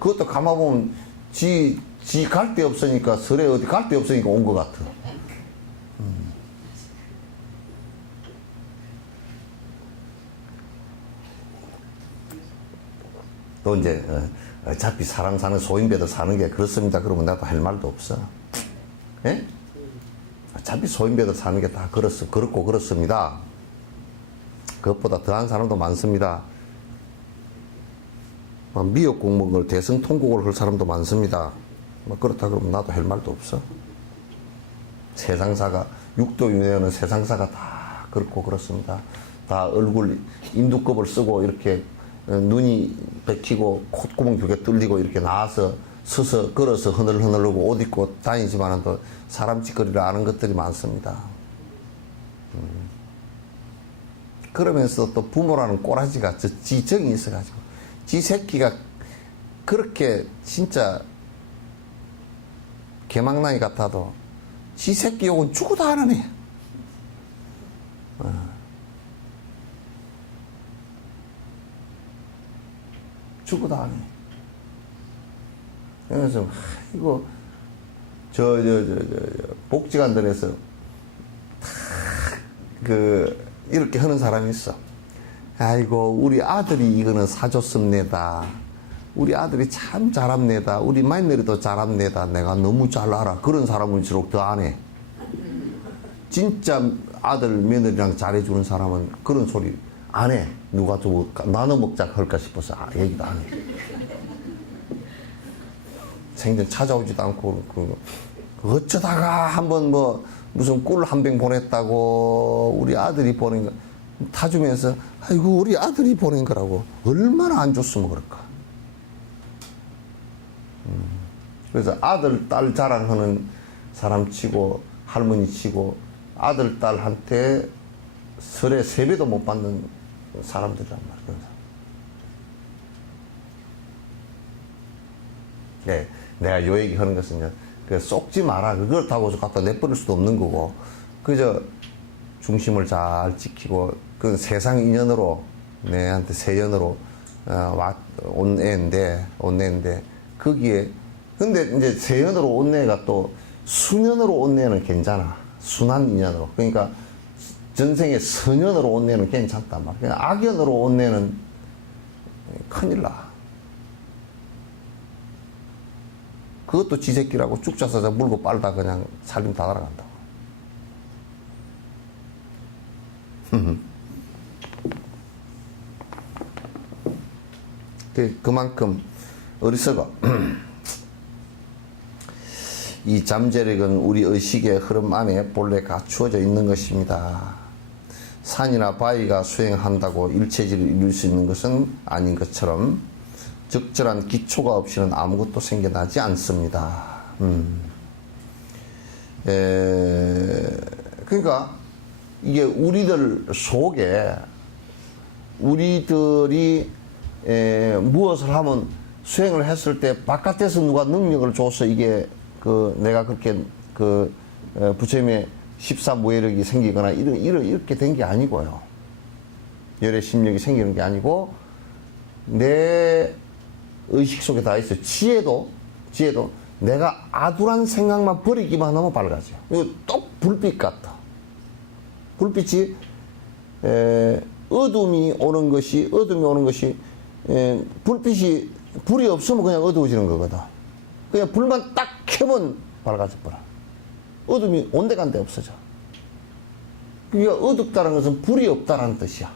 그것도 가만보면 지 갈 데 없으니까 설에 어디 갈 데 없으니까 온 것 같아. 또 이제 어차피 사람 사는 소인배들 사는 게 그렇습니다. 그러면 나도 할 말도 없어. 예? 어차피 소인배들 사는 게 다 그렇고 그렇습니다. 그것보다 더한 사람도 많습니다. 미역국 먹은 걸 대성통곡을 할 사람도 많습니다. 그렇다 그러면 나도 할 말도 없어. 세상사가, 육도윤회는 세상사가 다 그렇고 그렇습니다. 다 얼굴 인두껍을 쓰고 이렇게 눈이 bek히고 콧구멍 두 개 뚫리고 이렇게 나와서 서서 걸어서 흐늘흐늘하고 옷 입고 다니지만은 또 사람 짓거리를 아는 것들이 많습니다. 그러면서 또 부모라는 꼬라지가 지정이 있어가지고 지 새끼가 그렇게 진짜 개망나이 같아도 지 새끼 욕은 죽어도 안 하네. 죽어도 안 해. 그래서 이거 복지관들에서 이렇게 하는 사람이 있어. 아이고 우리 아들이 이거는 사줬습니다. 우리 아들이 참 잘합니다. 우리 마누리도 잘합니다. 내가 너무 잘 알아. 그런 사람일수록 더 안 해. 진짜 아들 며느리랑 잘해주는 사람은 그런 소리 안 해. 누가 좀 나눠 먹자 할까 싶어서 얘기도 안 해. 생전 찾아오지도 않고 어쩌다가 한번 뭐 무슨 꿀 한 병 보냈다고 우리 아들이 보낸 거 타주면서 아이고 우리 아들이 보낸 거라고 얼마나 안 줬으면 그럴까. 그래서 아들 딸 자랑하는 사람 치고 할머니 치고 아들 딸한테 설에 세배도 못 받는 사람들이란 말이야. 네, 내가 요 얘기 하는 것은 이제 쏙지 마라. 그렇다고 갖다 내버릴 수도 없는 거고, 그저 중심을 잘 지키고, 그 세상 인연으로, 내한테 세연으로, 온 애인데, 거기에, 근데 이제 세연으로 온 애가 또 수년으로 온 애는 괜찮아. 순한 인연으로. 그러니까 전생에 선연으로 온 애는 괜찮단 말이야. 그냥 악연으로 온 애는 큰일 나. 그것도 지새끼라고 쭉 짜서 물고 빨다 그냥 살림 다 날아간다고. 그만큼 어리석어. 이 잠재력은 우리 의식의 흐름 안에 본래 갖추어져 있는 것입니다. 산이나 바위가 수행한다고 일체질을 이룰 수 있는 것은 아닌 것처럼 적절한 기초가 없이는 아무것도 생겨나지 않습니다. 그러니까 이게 우리들 속에 우리들이 무엇을 하면 수행을 했을 때 바깥에서 누가 능력을 줘서 이게 내가 그렇게 부처님의 14무예력이 생기거나 이렇게 된 게 아니고요. 열의 심력이 생기는 게 아니고 내 의식 속에 다 있어요. 지혜도 내가 아두란 생각만 버리기만 하면 밝아져요. 이거 똑 불빛 같아. 불빛이 어둠이 오는 것이 불이 없으면 그냥 어두워지는 거거든. 그냥 불만 딱 켜면 밝아져 버려. 어둠이 온데간데 없어져. 그러니까 어둡다는 것은 불이 없다라는 뜻이야.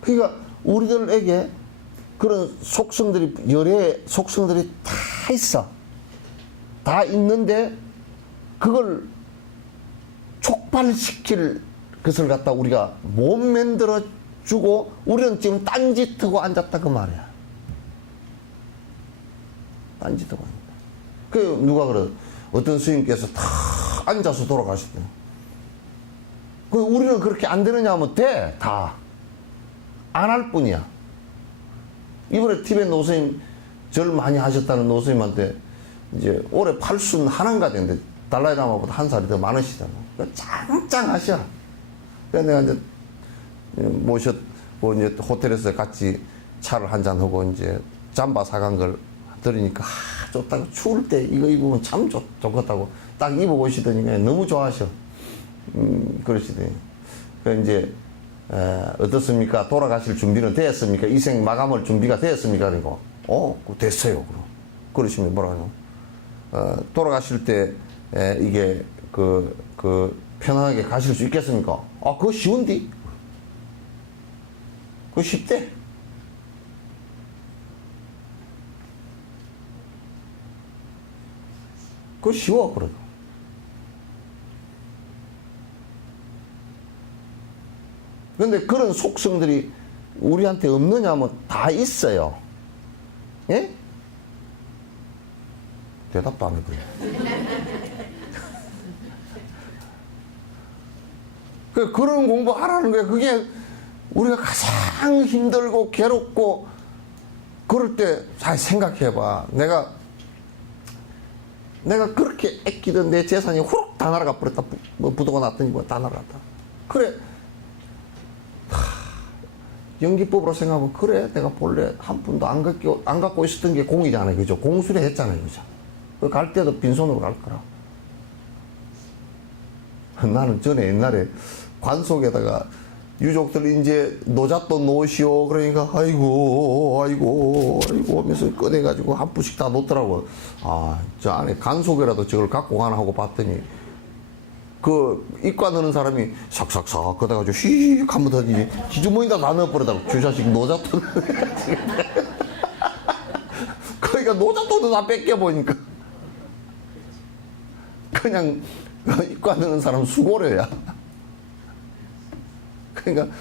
그러니까 우리들에게 그런 속성들이, 열의 속성들이 다 있어. 다 있는데 그걸 촉발시킬 것을 갖다 우리가 못 만들어 주고 우리는 지금 딴짓하고 앉았다 그 말이야. 딴짓하고 앉았다. 그 누가 그래? 어떤 스님께서 다 앉아서 돌아가셨대. 그 우리는 그렇게 안 되느냐 하면 돼. 다. 안 할 뿐이야. 이번에 티벳 노스님 절 많이 하셨다는 노스님한테 이제 올해 81가 됐는데 달라이라마보다 한 살이 더 많으시잖아. 짱짱하셔. 그래서 내가 이제 모셨고 이제 호텔에서 같이 차를 한잔 하고 이제 잠바 사간 걸 들으니까 좋다고, 추울 때 이거 입으면 참 좋겠다고 딱 입어보시더니 그냥 너무 좋아하셔. 그러시더니. 그 이제 어떻습니까? 돌아가실 준비는 되었습니까? 이생 마감할 준비가 되었습니까? 그리고 됐어요. 그러시면 뭐라 하냐? 돌아가실 때 이게 편안하게 가실 수 있겠습니까? 그거 쉬운디? 그거 쉽대? 그거 쉬워, 그래도. 근데 그런 속성들이 우리한테 없느냐 하면 다 있어요. 예? 대답도 안 해버려. 그런 공부 하라는 거야. 그게 우리가 가장 힘들고 괴롭고 그럴 때 잘 생각해봐. 내가 그렇게 아끼던 내 재산이 후룩 다 날아가 버렸다. 뭐 부도가 났더니 뭐 다 날아갔다. 그래. 연기법으로 생각하면 그래, 내가 본래 한 푼도 안 갖고 있었던 게 공이잖아요. 그죠? 공수리 했잖아요. 그죠? 갈 때도 빈손으로 갈 거라. 나는 전에 옛날에 관속에다가 유족들 이제 노잣돈 놓으시오. 그러니까 아이고 하면서 꺼내가지고 한 푼씩 다 놓더라고. 저 안에 간속에라도 저걸 갖고 가나 하고 봤더니 그 입과 넣는 사람이 삭삭삭 걷어가지고 휙 한번 던지니 지주머니다 다 넣어버리다고. 주자식 노잣돈. 그러니까 노잣돈도 다 뺏겨보니까 그냥 입과 넣는 사람 수고려야. 그러니까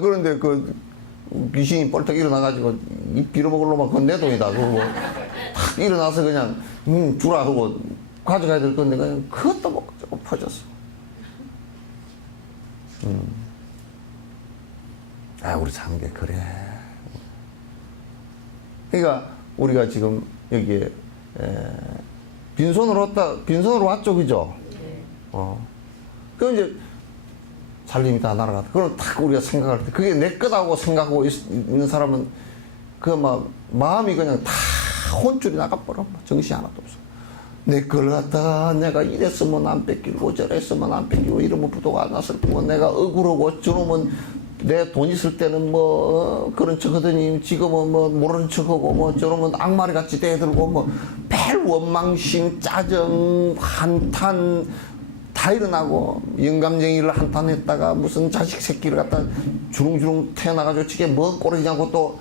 그런데 그 귀신이 뻘떡 일어나가지고 입 빌어먹을 놈만 그건 내 돈이다. 그러고 탁 일어나서 그냥 주라 하고 가져가야 될 건데 그냥 그것도 못 가지고 퍼졌어. 우리 장계 그래. 그러니까 우리가 지금 여기에 빈손으로 왔죠, 그죠? 그럼 이제 살림이 다 날아갔다. 그럼 딱 우리가 생각할 때 그게 내 거다고 생각하고 있는 사람은 마음이 그냥 다 혼줄이 나가버려. 정신이 하나도 없어. 내 걸 갖다가 내가 이랬으면 안 뺏기고 저랬으면 안 뺏기고 이러면 부도가 안 났을 거고 내가 억울하고 저놈은 내 돈 있을 때는 그런 척 하더니 지금은 모르는 척 하고 저놈은 악마리 같이 대들고 별 원망심, 짜증, 한탄 다 일어나고 영감쟁이를 한탄했다가 무슨 자식 새끼를 갖다 주릉주릉 태어나가지고 저게 뭐 꼴이냐고 또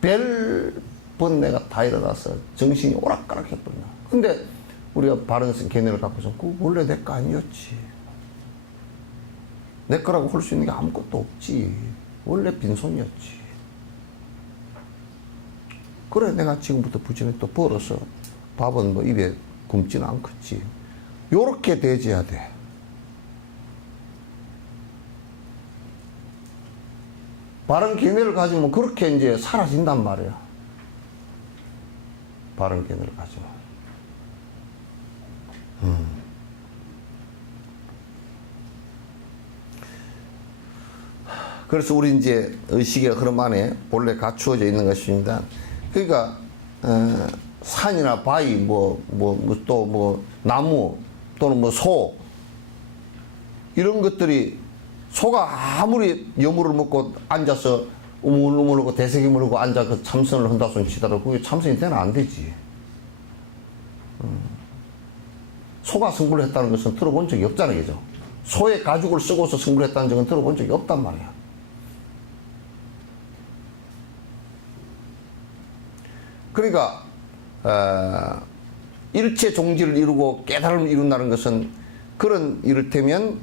별번 내가 다 일어나서 정신이 오락가락 해버려. 근데 우리가 바른 견해를 갖고서 그 원래 내 거 아니었지. 내 거라고 할 수 있는 게 아무것도 없지. 원래 빈손이었지. 그래 내가 지금부터 부지런히 또 벌어서 밥은 입에 굶지는 않겠지. 요렇게 돼줘야 돼. 바른 견해를 가지면 그렇게 이제 사라진단 말이야. 바른 견해를 가지면. 그래서 우리 이제 의식의 흐름 안에 본래 갖추어져 있는 것입니다. 그러니까 산이나 바위, 나무, 또는 소, 이런 것들이, 소가 아무리 여물을 먹고 앉아서 우물우물하고 대세기 물고 앉아서 참선을 한다 손 치더라도 그게 참선이 되나 안 되지. 소가 승부를 했다는 것은 들어본 적이 없잖아요. 그죠? 소의 가죽을 쓰고서 승부를 했다는 적은 들어본 적이 없단 말이야. 그러니까 일체 종지를 이루고 깨달음을 이룬다는 것은 그런 이를테면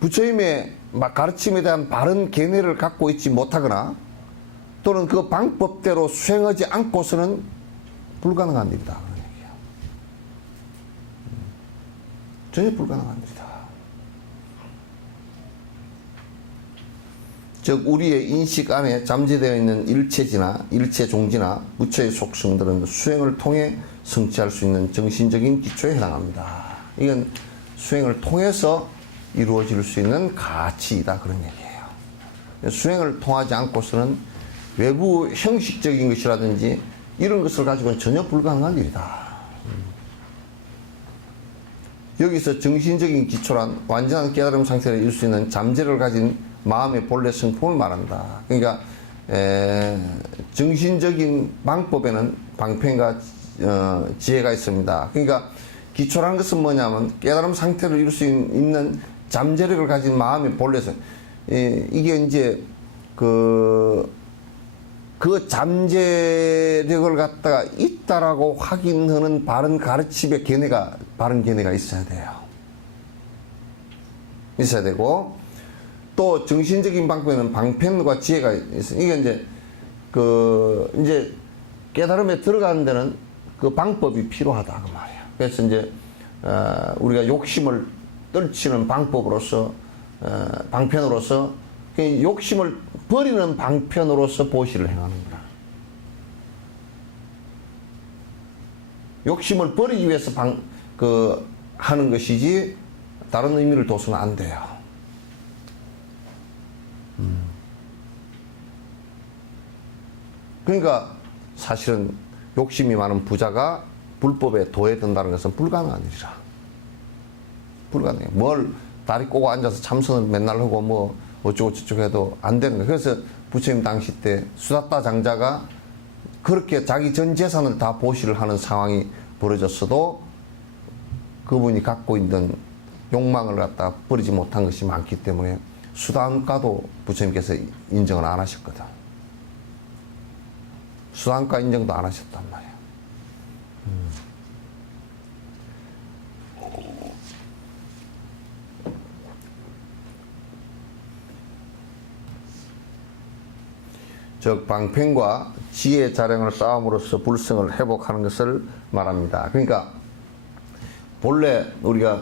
부처님의 가르침에 대한 바른 견해를 갖고 있지 못하거나 또는 그 방법대로 수행하지 않고서는 불가능한 일이다. 그런 얘기야. 전혀 불가능한 일이다. 즉 우리의 인식 안에 잠재되어 있는 일체지나 일체종지나 무처의 속성들은 수행을 통해 성취할 수 있는 정신적인 기초에 해당합니다. 이건 수행을 통해서 이루어질 수 있는 가치이다, 그런 얘기예요. 수행을 통하지 않고서는 외부 형식적인 것이라든지 이런 것을 가지고는 전혀 불가능한 일이다. 여기서 정신적인 기초란 완전한 깨달음 상태를 이룰 수 있는 잠재를 가진 마음의 본래 성품을 말한다. 그러니까 정신적인 방법에는 방편과 지혜가 있습니다. 그러니까 기초라는 것은 뭐냐면 깨달음 상태를 이룰 수 있는 잠재력을 가진 마음의 본래 성. 이게 이제 그 잠재력을 갖다가 있다라고 확인하는 바른 가르침의 바른 견해가 있어야 돼요. 있어야 되고, 또 정신적인 방법에는 방편과 지혜가 있어요. 이게 이제 깨달음에 들어가는 데는 그 방법이 필요하다, 그 말이에요. 그래서 이제 우리가 욕심을 떨치는 방법으로서, 방편으로서, 욕심을 버리는 방편으로서 보시를 행하는 거라. 욕심을 버리기 위해서 하는 것이지 다른 의미를 둬서는 안 돼요. 그러니까 사실은 욕심이 많은 부자가 불법에 도해든다는 것은 불가능한 일이라. 불가능해. 뭘 다리 꼬고 앉아서 참선을 맨날 하고 뭐 어쩌고 저쩌고 해도 안 되는 거예요. 그래서 부처님 당시 때 수다타 장자가 그렇게 자기 전 재산을 다 보시를 하는 상황이 벌어졌어도 그분이 갖고 있는 욕망을 갖다 버리지 못한 것이 많기 때문에 수단가도 부처님께서 인정을 안 하셨거든. 수단가 인정도 안 하셨단 말이야. 즉 방편과 지혜 자량을 쌓음으로써 불성을 회복하는 것을 말합니다. 그러니까 본래 우리가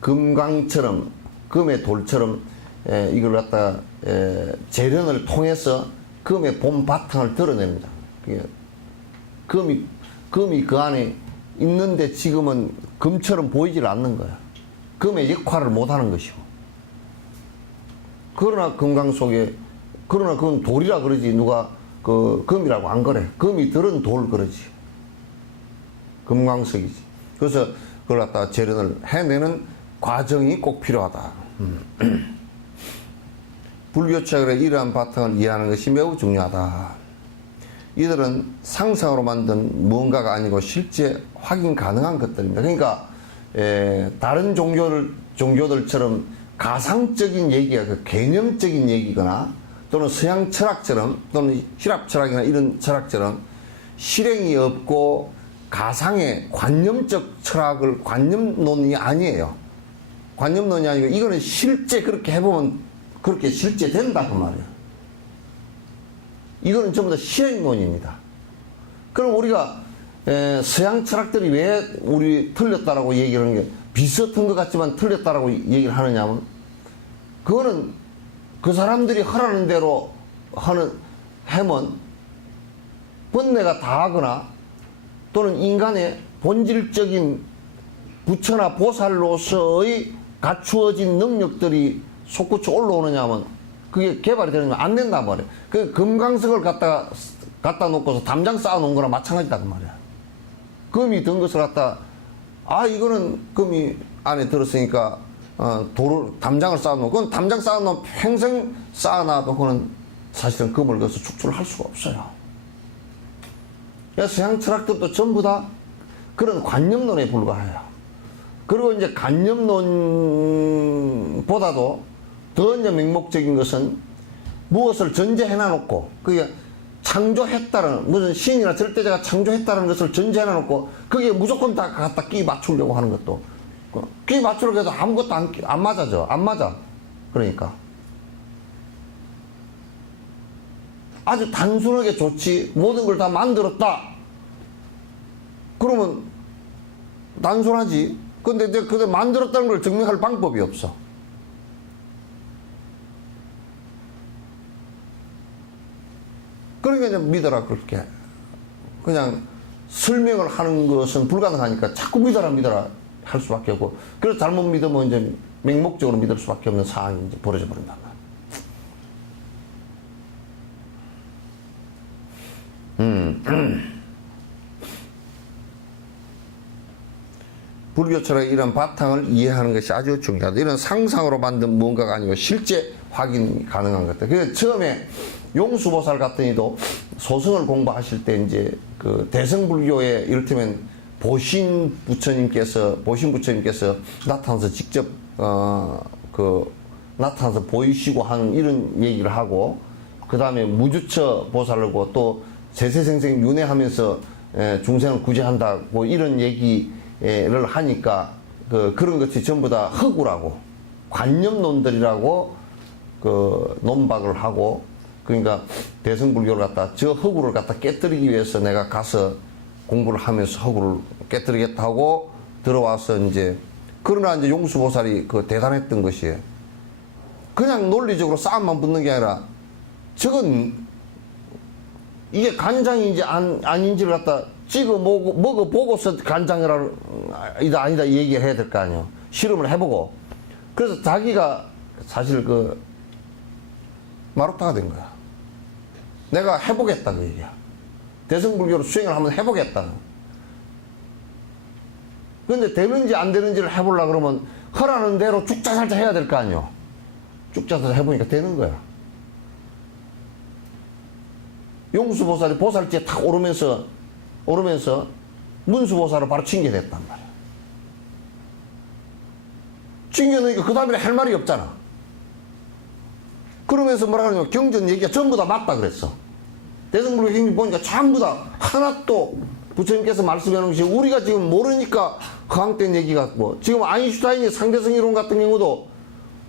금강처럼 금의 돌처럼 이걸 갖다가 재련을 통해서 금의 본 바탕을 드러냅니다. 금이 그 안에 있는데 지금은 금처럼 보이질 않는 거야. 금의 역할을 못하는 것이고. 그러나 금강 속에 그러나 그건 돌이라 그러지 누가 그 금이라고 안 그래. 금이 들은 돌 그러지. 금광석이지. 그래서 그걸 갖다가 재련을 해내는 과정이 꼭 필요하다. 불교 체결의 이러한 바탕을 이해하는 것이 매우 중요하다. 이들은 상상으로 만든 무언가가 아니고 실제 확인 가능한 것들입니다. 그러니까 다른 종교들처럼 가상적인 얘기가 그 개념적인 얘기거나 또는 서양 철학처럼 또는 힐랍 철학이나 이런 철학처럼 실행이 없고 가상의 관념적 철학을 관념론이 아니에요. 관념론이 아니고 이거는 실제 그렇게 해보면 그렇게 실제 된다 그 말이에요. 이거는 전부 다 실행론입니다. 그럼 우리가 서양 철학들이 왜 우리 틀렸다라고 얘기를 하는 게 비슷한 것 같지만 틀렸다라고 얘기를 하느냐면 그거는 그 사람들이 하라는 대로 하면 번뇌가 다 하거나 또는 인간의 본질적인 부처나 보살로서의 갖추어진 능력들이 솟구쳐 올라오느냐 하면 그게 개발이 되느냐 안 된단 말이에요. 그 금강석을 갖다 놓고서 담장 쌓아 놓은 거랑 마찬가지다 그 말이야. 금이 든 것을 이거는 금이 안에 들었으니까 담장을 쌓아놓고, 그건 담장 쌓아놓으면 평생 쌓아놔도 그거는 사실은 금을 거기서 축출할 수가 없어요. 그래서 서양 철학들도 전부 다 그런 관념론에 불과해요. 그리고 이제 관념론보다도 더 이제 맹목적인 것은 무엇을 전제해놔놓고, 그게 창조했다는, 무슨 신이나 절대자가 창조했다는 것을 전제해놔놓고, 그게 무조건 다 갖다 끼 맞추려고 하는 것도, 끼 맞추려고 해도 아무것도 안 맞아져. 안 맞아. 그러니까. 아주 단순하게 좋지. 모든 걸 다 만들었다. 그러면 단순하지. 근데 그걸 만들었다는 걸 증명할 방법이 없어. 그러니까 이제 믿어라 그렇게. 그냥 설명을 하는 것은 불가능하니까 자꾸 믿어라 할 수밖에 없고, 그래서 잘못 믿으면 이제 맹목적으로 믿을 수밖에 없는 상황이 이제 벌어져 버린단 말이야. 불교 철학의 이런 바탕을 이해하는 것이 아주 중요하다. 이런 상상으로 만든 무언가가 아니고 실제 확인이 가능한 것들. 그래서 처음에 용수보살 같은 이도 소승을 공부하실 때 이제 그 대승불교의 이를테면 보신 부처님께서 나타나서 직접 나타나서 보이시고 하는 이런 얘기를 하고, 그 다음에 무주처 보살하고 또 세세생생 윤회하면서 중생을 구제한다고 이런 얘기를 하니까 그런 것이 전부 다 허구라고, 관념론들이라고 논박을 하고, 그러니까 대승불교를 갖다 저 허구를 갖다 깨뜨리기 위해서 내가 가서 공부를 하면서 허구를 깨뜨리겠다 하고 들어와서 이제, 그러나 이제 용수보살이 대단했던 것이에요. 그냥 논리적으로 싸움만 붙는 게 아니라 저건 이게 간장인지 아닌지를 갖다 찍어 먹어보고서 간장이라 아니다 얘기를 해야 될 거 아니에요. 실험을 해보고. 그래서 자기가 사실 마루타가 된 거야. 내가 해보겠다 그 얘기야. 대승불교로 수행을 한번 해보겠다. 근데 되는지 안 되는지를 해보려고 그러면 허라는 대로 쭉자살자 해야 될 거 아니에요. 쭉자살자 해보니까 되는 거야. 용수보살이 보살지에 탁 오르면서 문수보살을 바로 징계됐단 말이야. 징계되니까 그 다음에 할 말이 없잖아. 그러면서 뭐라 그러냐면 경전 얘기가 전부 다 맞다 그랬어. 대승불교 행위 보니까 전부 다 하나도 부처님께서 말씀해 놓은 것이 우리가 지금 모르니까 허황된 얘기 같고, 지금 아인슈타인의 상대성 이론 같은 경우도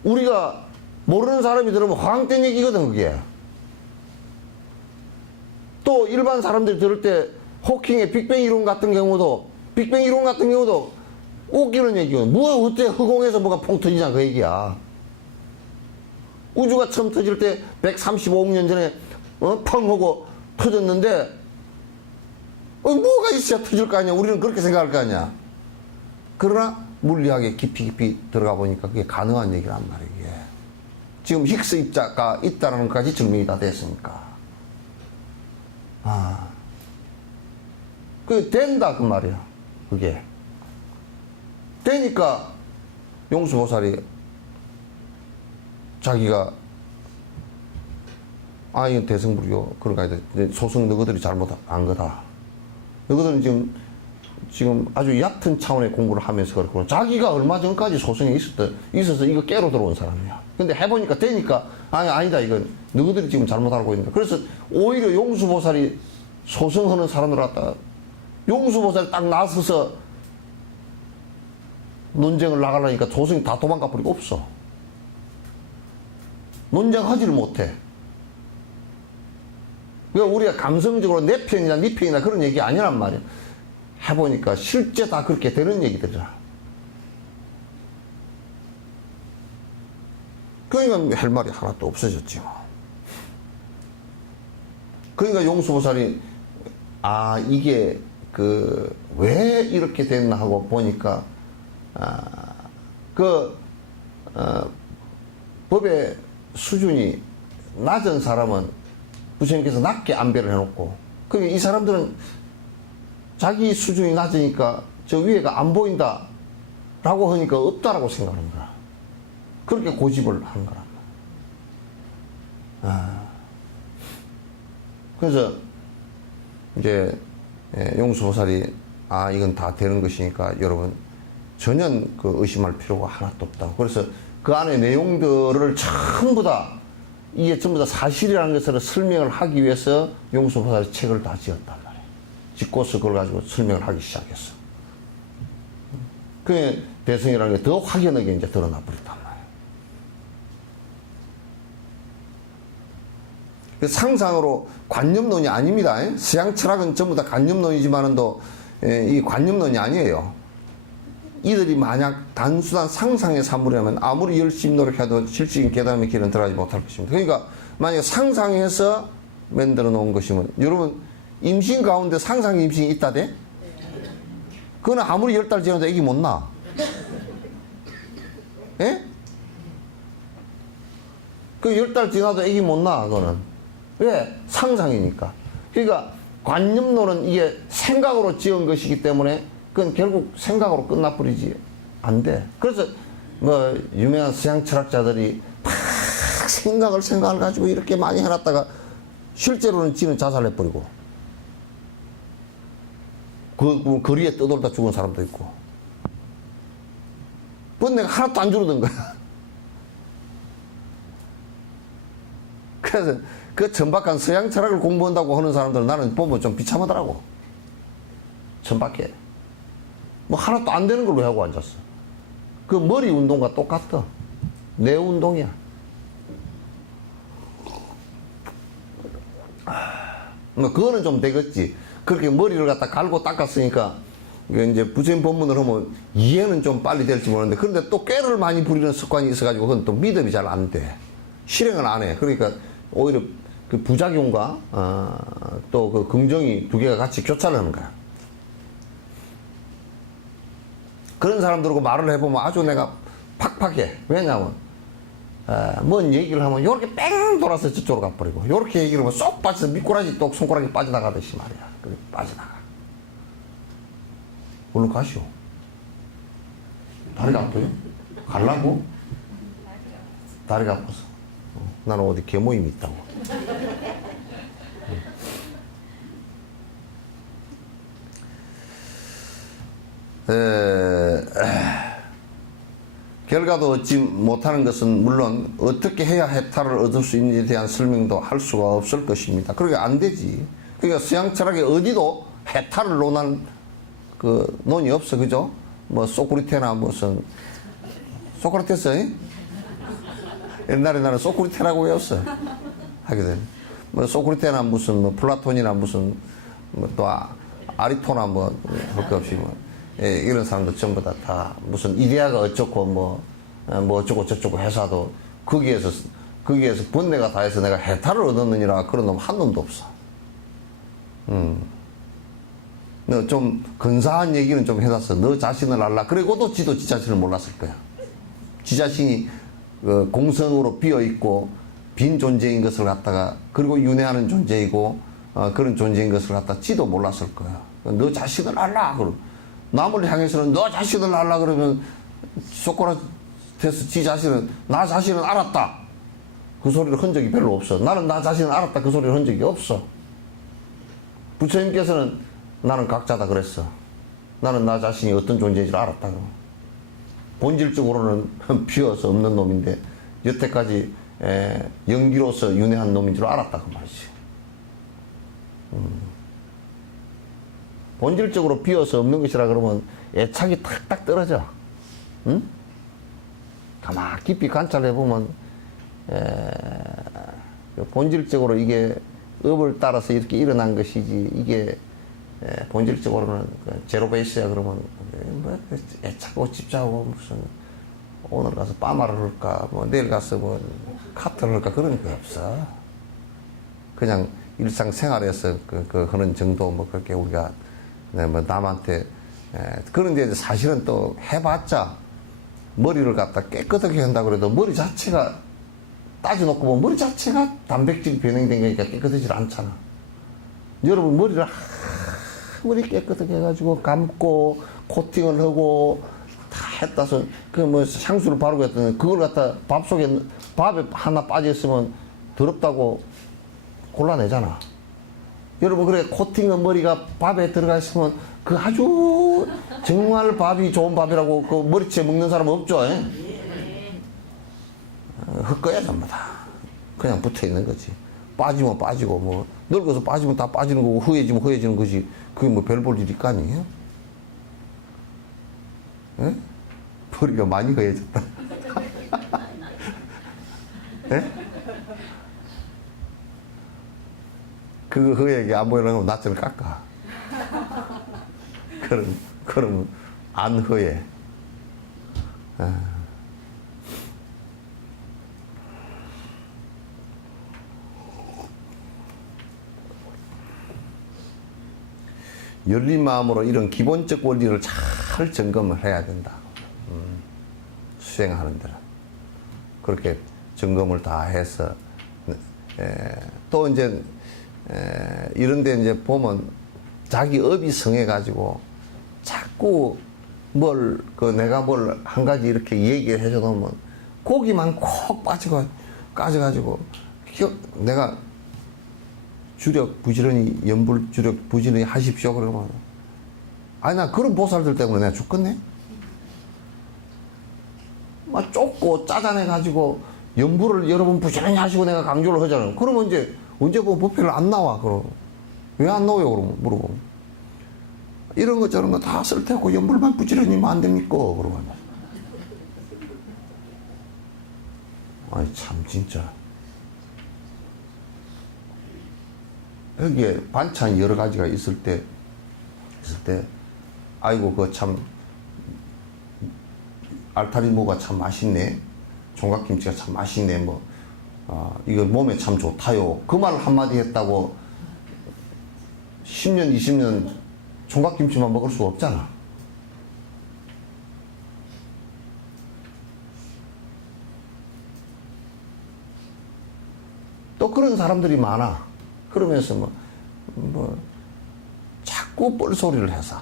우리가 모르는 사람이 들으면 허황된 얘기거든 그게. 또 일반 사람들이 들을 때 호킹의 빅뱅 이론 같은 경우도 웃기는 얘기거든. 뭐가 어때 허공에서 뭐가 퐁 터지냐 그 얘기야. 우주가 처음 터질 때 135억 년 전에 펑 하고 터졌는데 뭐가 있어야 터질 거 아니야. 우리는 그렇게 생각할 거 아니야. 그러나 물리학에 깊이 들어가 보니까 그게 가능한 얘기란 말이야. 이게. 지금 힉스 입자가 있다는 것까지 증명이 다 됐으니까. 그게 된다 그 말이야. 그게 되니까 용수보살이 자기가 이건 대승불교 그런 거 아니다. 소승 너희들이 잘못한 거다. 너희들은 지금 아주 얕은 차원의 공부를 하면서 그렇고, 자기가 얼마 전까지 소승에 있어서 이거 깨로 들어온 사람이야. 근데 해보니까 되니까 아니다 이건 너희들이 지금 잘못 알고 있는다. 그래서 오히려 용수보살이 소승하는 사람들 갖다 용수보살이 딱 나서서 논쟁을 나가려니까 소승이 다 도망가 버리고 없어. 논쟁하지를 못해. 그러니까 우리가 감성적으로 내 편이나 네 편이나 그런 얘기 아니란 말이야. 해보니까 실제 다 그렇게 되는 얘기들이라. 그러니까 할 말이 하나도 없어졌지 뭐. 그러니까 용수보살이 이게 왜 이렇게 됐나 하고 보니까 법의 수준이 낮은 사람은 부처님께서 낮게 안배를 해놓고, 그러니까 이 사람들은 자기 수준이 낮으니까 저 위에가 안 보인다 라고 하니까 없다라고 생각하는 거야. 그렇게 고집을 하는 거란 말이야. 그래서 이제 용수보살이 이건 다 되는 것이니까 여러분 전혀 의심할 필요가 하나도 없다고. 그래서 그 안에 내용들을 전부 다 이게 전부 다 사실이라는 것을 설명을 하기 위해서 용수보살이 책을 다 지었단 말이에요. 짓고서 그걸 가지고 설명을 하기 시작했어. 그 대승이라는 게 더 확연하게 이제 드러나 버렸단 말이에요. 그 상상으로 관념론이 아닙니다. 서양 철학은 전부 다 관념론이지만은도 이 관념론이 아니에요. 이들이 만약 단순한 상상의 산물이라면 아무리 열심히 노력해도 실질적인 깨달음의 길은 들어가지 못할 것입니다. 그러니까 만약에 상상해서 만들어 놓은 것이면, 여러분, 임신 가운데 상상 임신이 있다대? 그거는 아무리 10달 지나도 애기 못 낳아. 예? 그 10달 지나도 애기 못 낳아, 그거는. 왜? 상상이니까. 그러니까 관념론은 이게 생각으로 지은 것이기 때문에 그건 결국 생각으로 끝나버리지 안 돼. 그래서 뭐 유명한 서양 철학자들이 막 생각을 가지고 이렇게 많이 해놨다가 실제로는 지는 자살해버리고 그 거리에 떠돌다 죽은 사람도 있고. 번뇌가 하나도 안 줄어든 거야. 그래서 그 천박한 서양 철학을 공부한다고 하는 사람들 나는 보면 좀 비참하더라고. 천박해. 뭐 하나도 안 되는 걸로 하고 앉았어. 그 머리 운동과 똑같아. 뇌 운동이야. 뭐 그거는 좀 되겠지. 그렇게 머리를 갖다 갈고 닦았으니까 이제 부처님 법문을 하면 이해는 좀 빨리 될지 모르는데, 그런데 또 꾀를 많이 부리는 습관이 있어가지고 그건 또 믿음이 잘 안 돼. 실행을 안 해. 그러니까 오히려 그 부작용과 또 그 긍정이 두 개가 같이 교차를 하는 거야. 그런 사람들하고 말을 해보면 아주 내가 팍팍해. 왜냐하면 뭔 얘기를 하면 요렇게 뺑 돌아서 저쪽으로 가버리고, 요렇게 얘기를 하면 쏙 빠져서 미꾸라지 똑 손가락이 빠져나가듯이 말이야. 그래 빠져나가. 얼른 가시오. 다리가 아파요? 갈라고? 다리가 아파서. 나는 어디 개모임이 있다고. 결과도 얻지 못하는 것은 물론 어떻게 해야 해탈을 얻을 수 있는지에 대한 설명도 할 수가 없을 것입니다. 그러니까 안 되지. 그러니까 서양 철학에 어디도 해탈을 논한 그 논이 없어. 그죠? 뭐 소크리테나 무슨 소크라테스 옛날에 나는 소크리테라고 외웠어. 하게 돼. 뭐 소크리테나 무슨 뭐 플라톤이나 무슨 뭐 또 아리토나 뭐 할 것 없이 뭐 예, 이런 사람들 전부 다 무슨 이데아가 어쩌고 뭐 어쩌고 저쩌고 해서도 거기에서 번뇌가 다 해서 내가 해탈을 얻었느니라 그런 놈 한 놈도 없어. 너 좀 근사한 얘기는 좀 해놨어. 너 자신을 알라. 그리고도 지도 지 자신을 몰랐을 거야. 지 자신이 공성으로 비어 있고 빈 존재인 것을 갖다가, 그리고 윤회하는 존재이고 그런 존재인 것을 갖다 지도 몰랐을 거야. 너 자신을 알라. 그럼 남을 향해서는 너 자신을 알라 그러면 소크라테스 지 자신은 나 자신은 알았다. 그 소리를 한 적이 별로 없어. 나는 나 자신을 알았다. 그 소리를 한 적이 없어. 부처님께서는 나는 각자다 그랬어. 나는 나 자신이 어떤 존재인지를 알았다고. 본질적으로는 비어서 없는 놈인데 여태까지 연기로서 윤회한 놈인 줄 알았다고 말이지. 본질적으로 비어서 없는 것이라 그러면 애착이 탁탁 떨어져. 응? 가만 깊이 관찰해보면 본질적으로 이게 업을 따라서 이렇게 일어난 것이지, 이게 본질적으로는 제로 베이스야. 그러면 뭐 애착하고 집착하고 무슨 오늘 가서 빠마를 할까 뭐 내일 가서 뭐 카트를 할까 그런 게 없어. 그냥 일상생활에서 그 하는 정도 뭐 그렇게 우리가 뭐 남한테 그런데 사실은 또 해봤자 머리를 갖다 깨끗하게 한다 그래도 머리 자체가 따져놓고 보면 머리 자체가 단백질이 변형된 거니까 깨끗하지 않잖아. 여러분 머리를 아무리 깨끗하게 해가지고 감고 코팅을 하고 다 했다서 그 뭐 향수를 바르고 했더니 그걸 갖다 밥에 하나 빠져 있으면 더럽다고 골라내잖아. 여러분 그래 코팅한 머리가 밥에 들어가 있으면 그 아주 정말 밥이 좋은 밥이라고 그 머리채 먹는 사람 없죠? 헛거야 전부 다. 그냥 붙어있는 거지. 빠지면 빠지고 뭐 늙어서 빠지면 다 빠지는 거고 허해지면 허해지는 거지. 그게 뭐 별 볼 일이 있거 아니에요? 예? 머리가 많이 허해졌다. 예? 그거 허해게 안 보이려면 낯을 깎아. 그럼 안 허해. 열린 마음으로 이런 기본적 원리를 잘 점검을 해야 된다. 수행하는 데는. 그렇게 점검을 다 해서, 또 이제, 이런 데 이제 보면 자기 업이 성해가지고 자꾸 내가 뭘 한 가지 이렇게 얘기를 해줘 놓으면 고기만 콕 까져가지고, 내가 주력 부지런히, 연불 주력 부지런히 하십시오. 그러면, 아니, 나 그런 보살들 때문에 내가 죽겠네? 막 쫓고 짜잔해가지고, 연불을 여러분 부지런히 하시고 내가 강조를 하잖아요. 그러면 이제, 언제 그 법회를 안 나와, 그럼. 왜 안 나와요, 그러면, 물어보면. 이런 거 저런 거 다 쓸 테고, 연불만 부지런히 하면 안 됩니까? 그러면. 아니, 참, 진짜. 여기에 반찬 여러 가지가 있을 때, 아이고, 그 참, 알타리 무가 참 맛있네. 총각김치가 참 맛있네. 이거 몸에 참 좋다요. 그 말 한마디 했다고 10년, 20년 총각김치만 먹을 수 없잖아. 또 그런 사람들이 많아. 그러면서 자꾸 뻘소리를 해서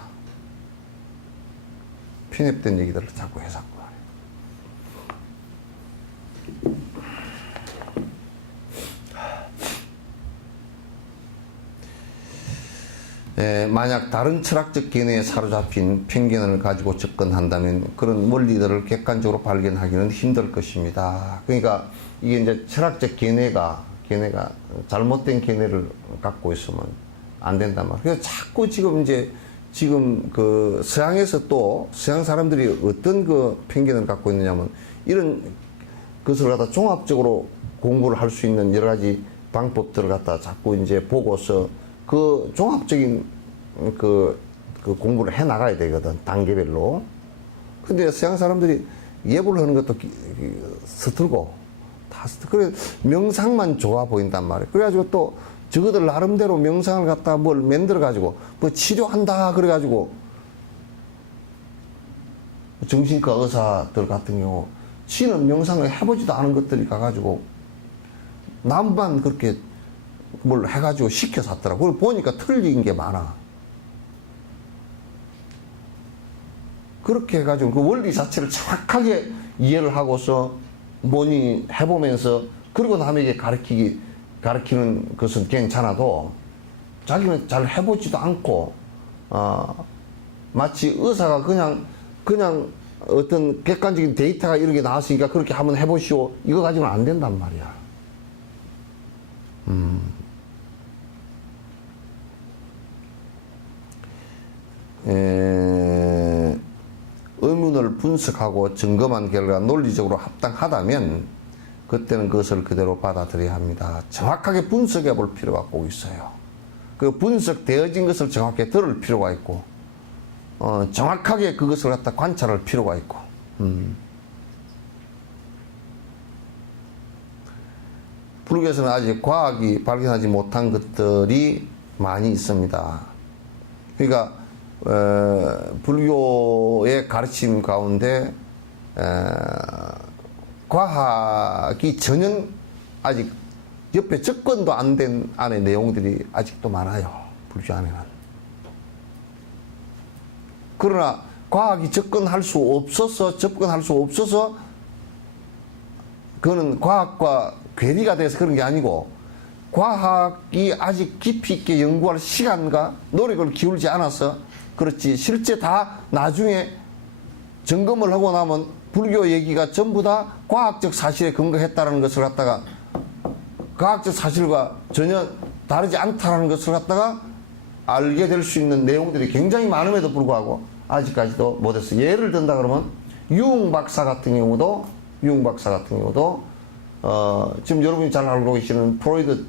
편협된 얘기들을 자꾸 해서 만약 다른 철학적 견해에 사로잡힌 편견을 가지고 접근한다면 그런 원리들을 객관적으로 발견하기는 힘들 것입니다. 그러니까 이게 이제 철학적 견해가 잘못된 견해를 갖고 있으면 안 된단 말이에요. 그래서 자꾸 지금 그 서양에서 또 서양 사람들이 어떤 그 편견을 갖고 있느냐면 이런 것을 갖다 종합적으로 공부를 할 수 있는 여러 가지 방법들을 갖다 자꾸 이제 보고서 그 종합적인 그 공부를 해 나가야 되거든, 단계별로. 근데 서양 사람들이 예불 하는 것도 서툴고 그래 명상만 좋아 보인단 말이에요. 그래가지고 또 저거들 나름대로 명상을 갖다 뭘 만들어 가지고 뭐 치료한다 그래가지고 정신과 의사들 같은 경우 지는 명상을 해보지도 않은 것들이 가가지고 남만 그렇게 뭘 해가지고 시켜서 하더라고. 그걸 보니까 틀린 게 많아. 그렇게 해가지고 그 원리 자체를 정확하게 이해를 하고서 뭐니 해보면서 그러고 남에게 가르치는 것은 괜찮아도 자기는 잘 해보지도 않고 마치 의사가 그냥 어떤 객관적인 데이터가 이런 게 나왔으니까 그렇게 한번 해보시오 이거 가지고는 안 된단 말이야. 의문을 분석하고 점검한 결과 논리적으로 합당하다면 그때는 그것을 그대로 받아들여야 합니다. 정확하게 분석해 볼 필요가 꼭 있어요. 그 분석되어진 것을 정확하게 들을 필요가 있고 정확하게 그것을 갖다 관찰할 필요가 있고 불교에서는 아직 과학이 발견하지 못한 것들이 많이 있습니다. 그러니까 불교의 가르침 가운데 과학이 전혀 아직 옆에 접근도 안 된 안의 내용들이 아직도 많아요. 불교 안에는. 그러나 과학이 접근할 수 없어서 그거는 과학과 괴리가 돼서 그런 게 아니고 과학이 아직 깊이 있게 연구할 시간과 노력을 기울지 않아서 그렇지 실제 다 나중에 점검을 하고 나면 불교 얘기가 전부 다 과학적 사실에 근거했다는 것을 갖다가 과학적 사실과 전혀 다르지 않다는 것을 갖다가 알게 될 수 있는 내용들이 굉장히 많음에도 불구하고 아직까지도 못했어. 예를 든다 그러면 유흥 박사 같은 경우도 지금 여러분이 잘 알고 계시는 프로이드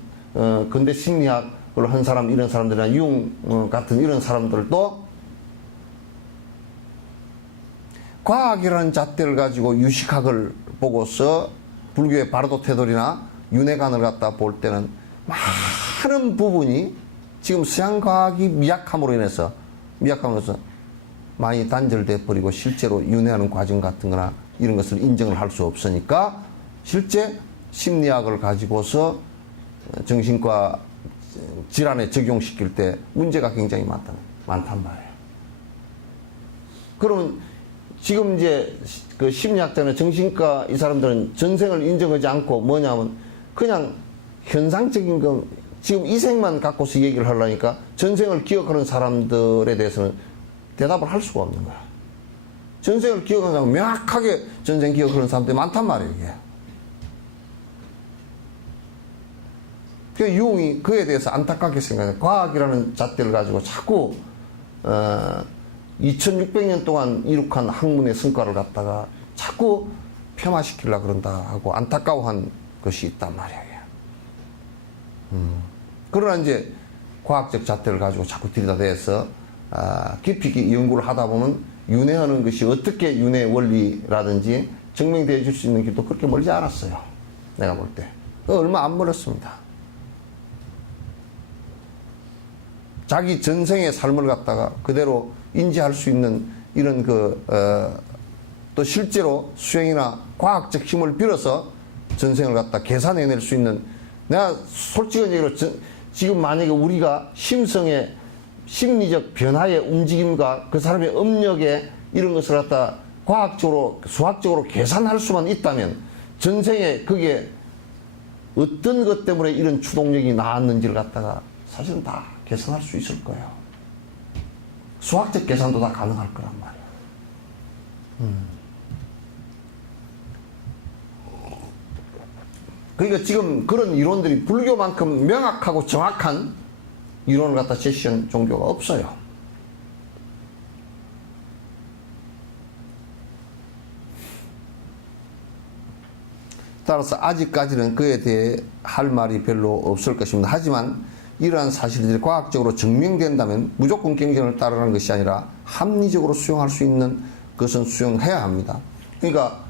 근대 심리학을 한 사람 이런 사람들이나 유흥 같은 이런 사람들도 과학이라는 잣대를 가지고 유식학을 보고서 불교의 바르도 태돌이나 윤회관을 갖다 볼 때는 많은 부분이 지금 서양 과학이 미약함으로 인해서 미약함으로써 많이 단절돼 버리고 실제로 윤회하는 과정 같은 거나 이런 것을 인정을 할 수 없으니까 실제 심리학을 가지고서 정신과 질환에 적용시킬 때 문제가 굉장히 많단 말이에요. 그러면 지금 이제 그 심리학자나 정신과 이 사람들은 전생을 인정하지 않고 뭐냐면 그냥 현상적인 거 지금 이 생만 갖고서 얘기를 하려니까 전생을 기억하는 사람들에 대해서는 대답을 할 수가 없는 거야. 전생을 기억하는 사람, 명확하게 전생 기억하는 사람들이 많단 말이에요, 이게. 그 유흥이 그에 대해서 안타깝게 생각해요. 과학이라는 잣대를 가지고 자꾸 2600년 동안 이룩한 학문의 성과를 갖다가 자꾸 폄하시키려고 그런다 하고 안타까워한 것이 있단 말이에요. 그러나 이제 과학적 잣대를 가지고 자꾸 들여다대서 깊이 있게 연구를 하다 보면 윤회하는 것이 어떻게 윤회 원리라든지 증명되어 줄 수 있는 길도 그렇게 멀지 않았어요. 내가 볼 때. 얼마 안 멀었습니다. 자기 전생의 삶을 갖다가 그대로 인지할 수 있는 이런 또 실제로 수행이나 과학적 힘을 빌어서 전생을 갖다 계산해낼 수 있는 내가 솔직한 얘기로 지금 만약에 우리가 심성의 심리적 변화의 움직임과 그 사람의 업력에 이런 것을 갖다 과학적으로 수학적으로 계산할 수만 있다면 전생에 그게 어떤 것 때문에 이런 추동력이 나왔는지를 갖다가 사실은 다 계산할 수 있을 거예요. 수학적 계산도 다 가능할 거란 말이에요. 그러니까 지금 그런 이론들이 불교만큼 명확하고 정확한 이론을 갖다 제시한 종교가 없어요. 따라서 아직까지는 그에 대해 할 말이 별로 없을 것입니다. 하지만 이러한 사실들이 과학적으로 증명된다면 무조건 경전을 따르는 것이 아니라 합리적으로 수용할 수 있는 것은 수용해야 합니다. 그러니까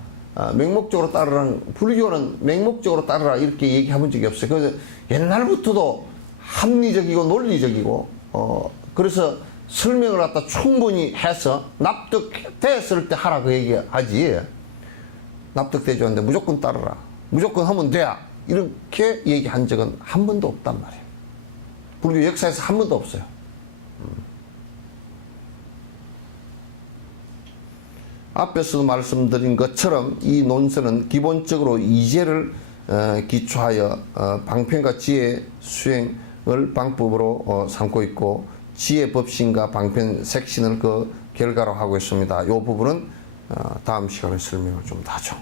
맹목적으로 따르라는, 불교는 맹목적으로 따르라 이렇게 얘기해본 적이 없어요. 그래서 옛날부터도 합리적이고 논리적이고 그래서 설명을 갖다 충분히 해서 납득됐을 때 하라 그 얘기하지, 납득되지 않는데 무조건 따르라, 무조건 하면 돼야 이렇게 얘기한 적은 한 번도 없단 말이에요. 불교 역사에서 한 번도 없어요. 앞에서도 말씀드린 것처럼 이 논설은 기본적으로 이제를 기초하여 방편과 지혜 수행을 방법으로 삼고 있고 지혜 법신과 방편 색신을 그 결과로 하고 있습니다. 이 부분은 다음 시간에 설명을 좀 더 하죠.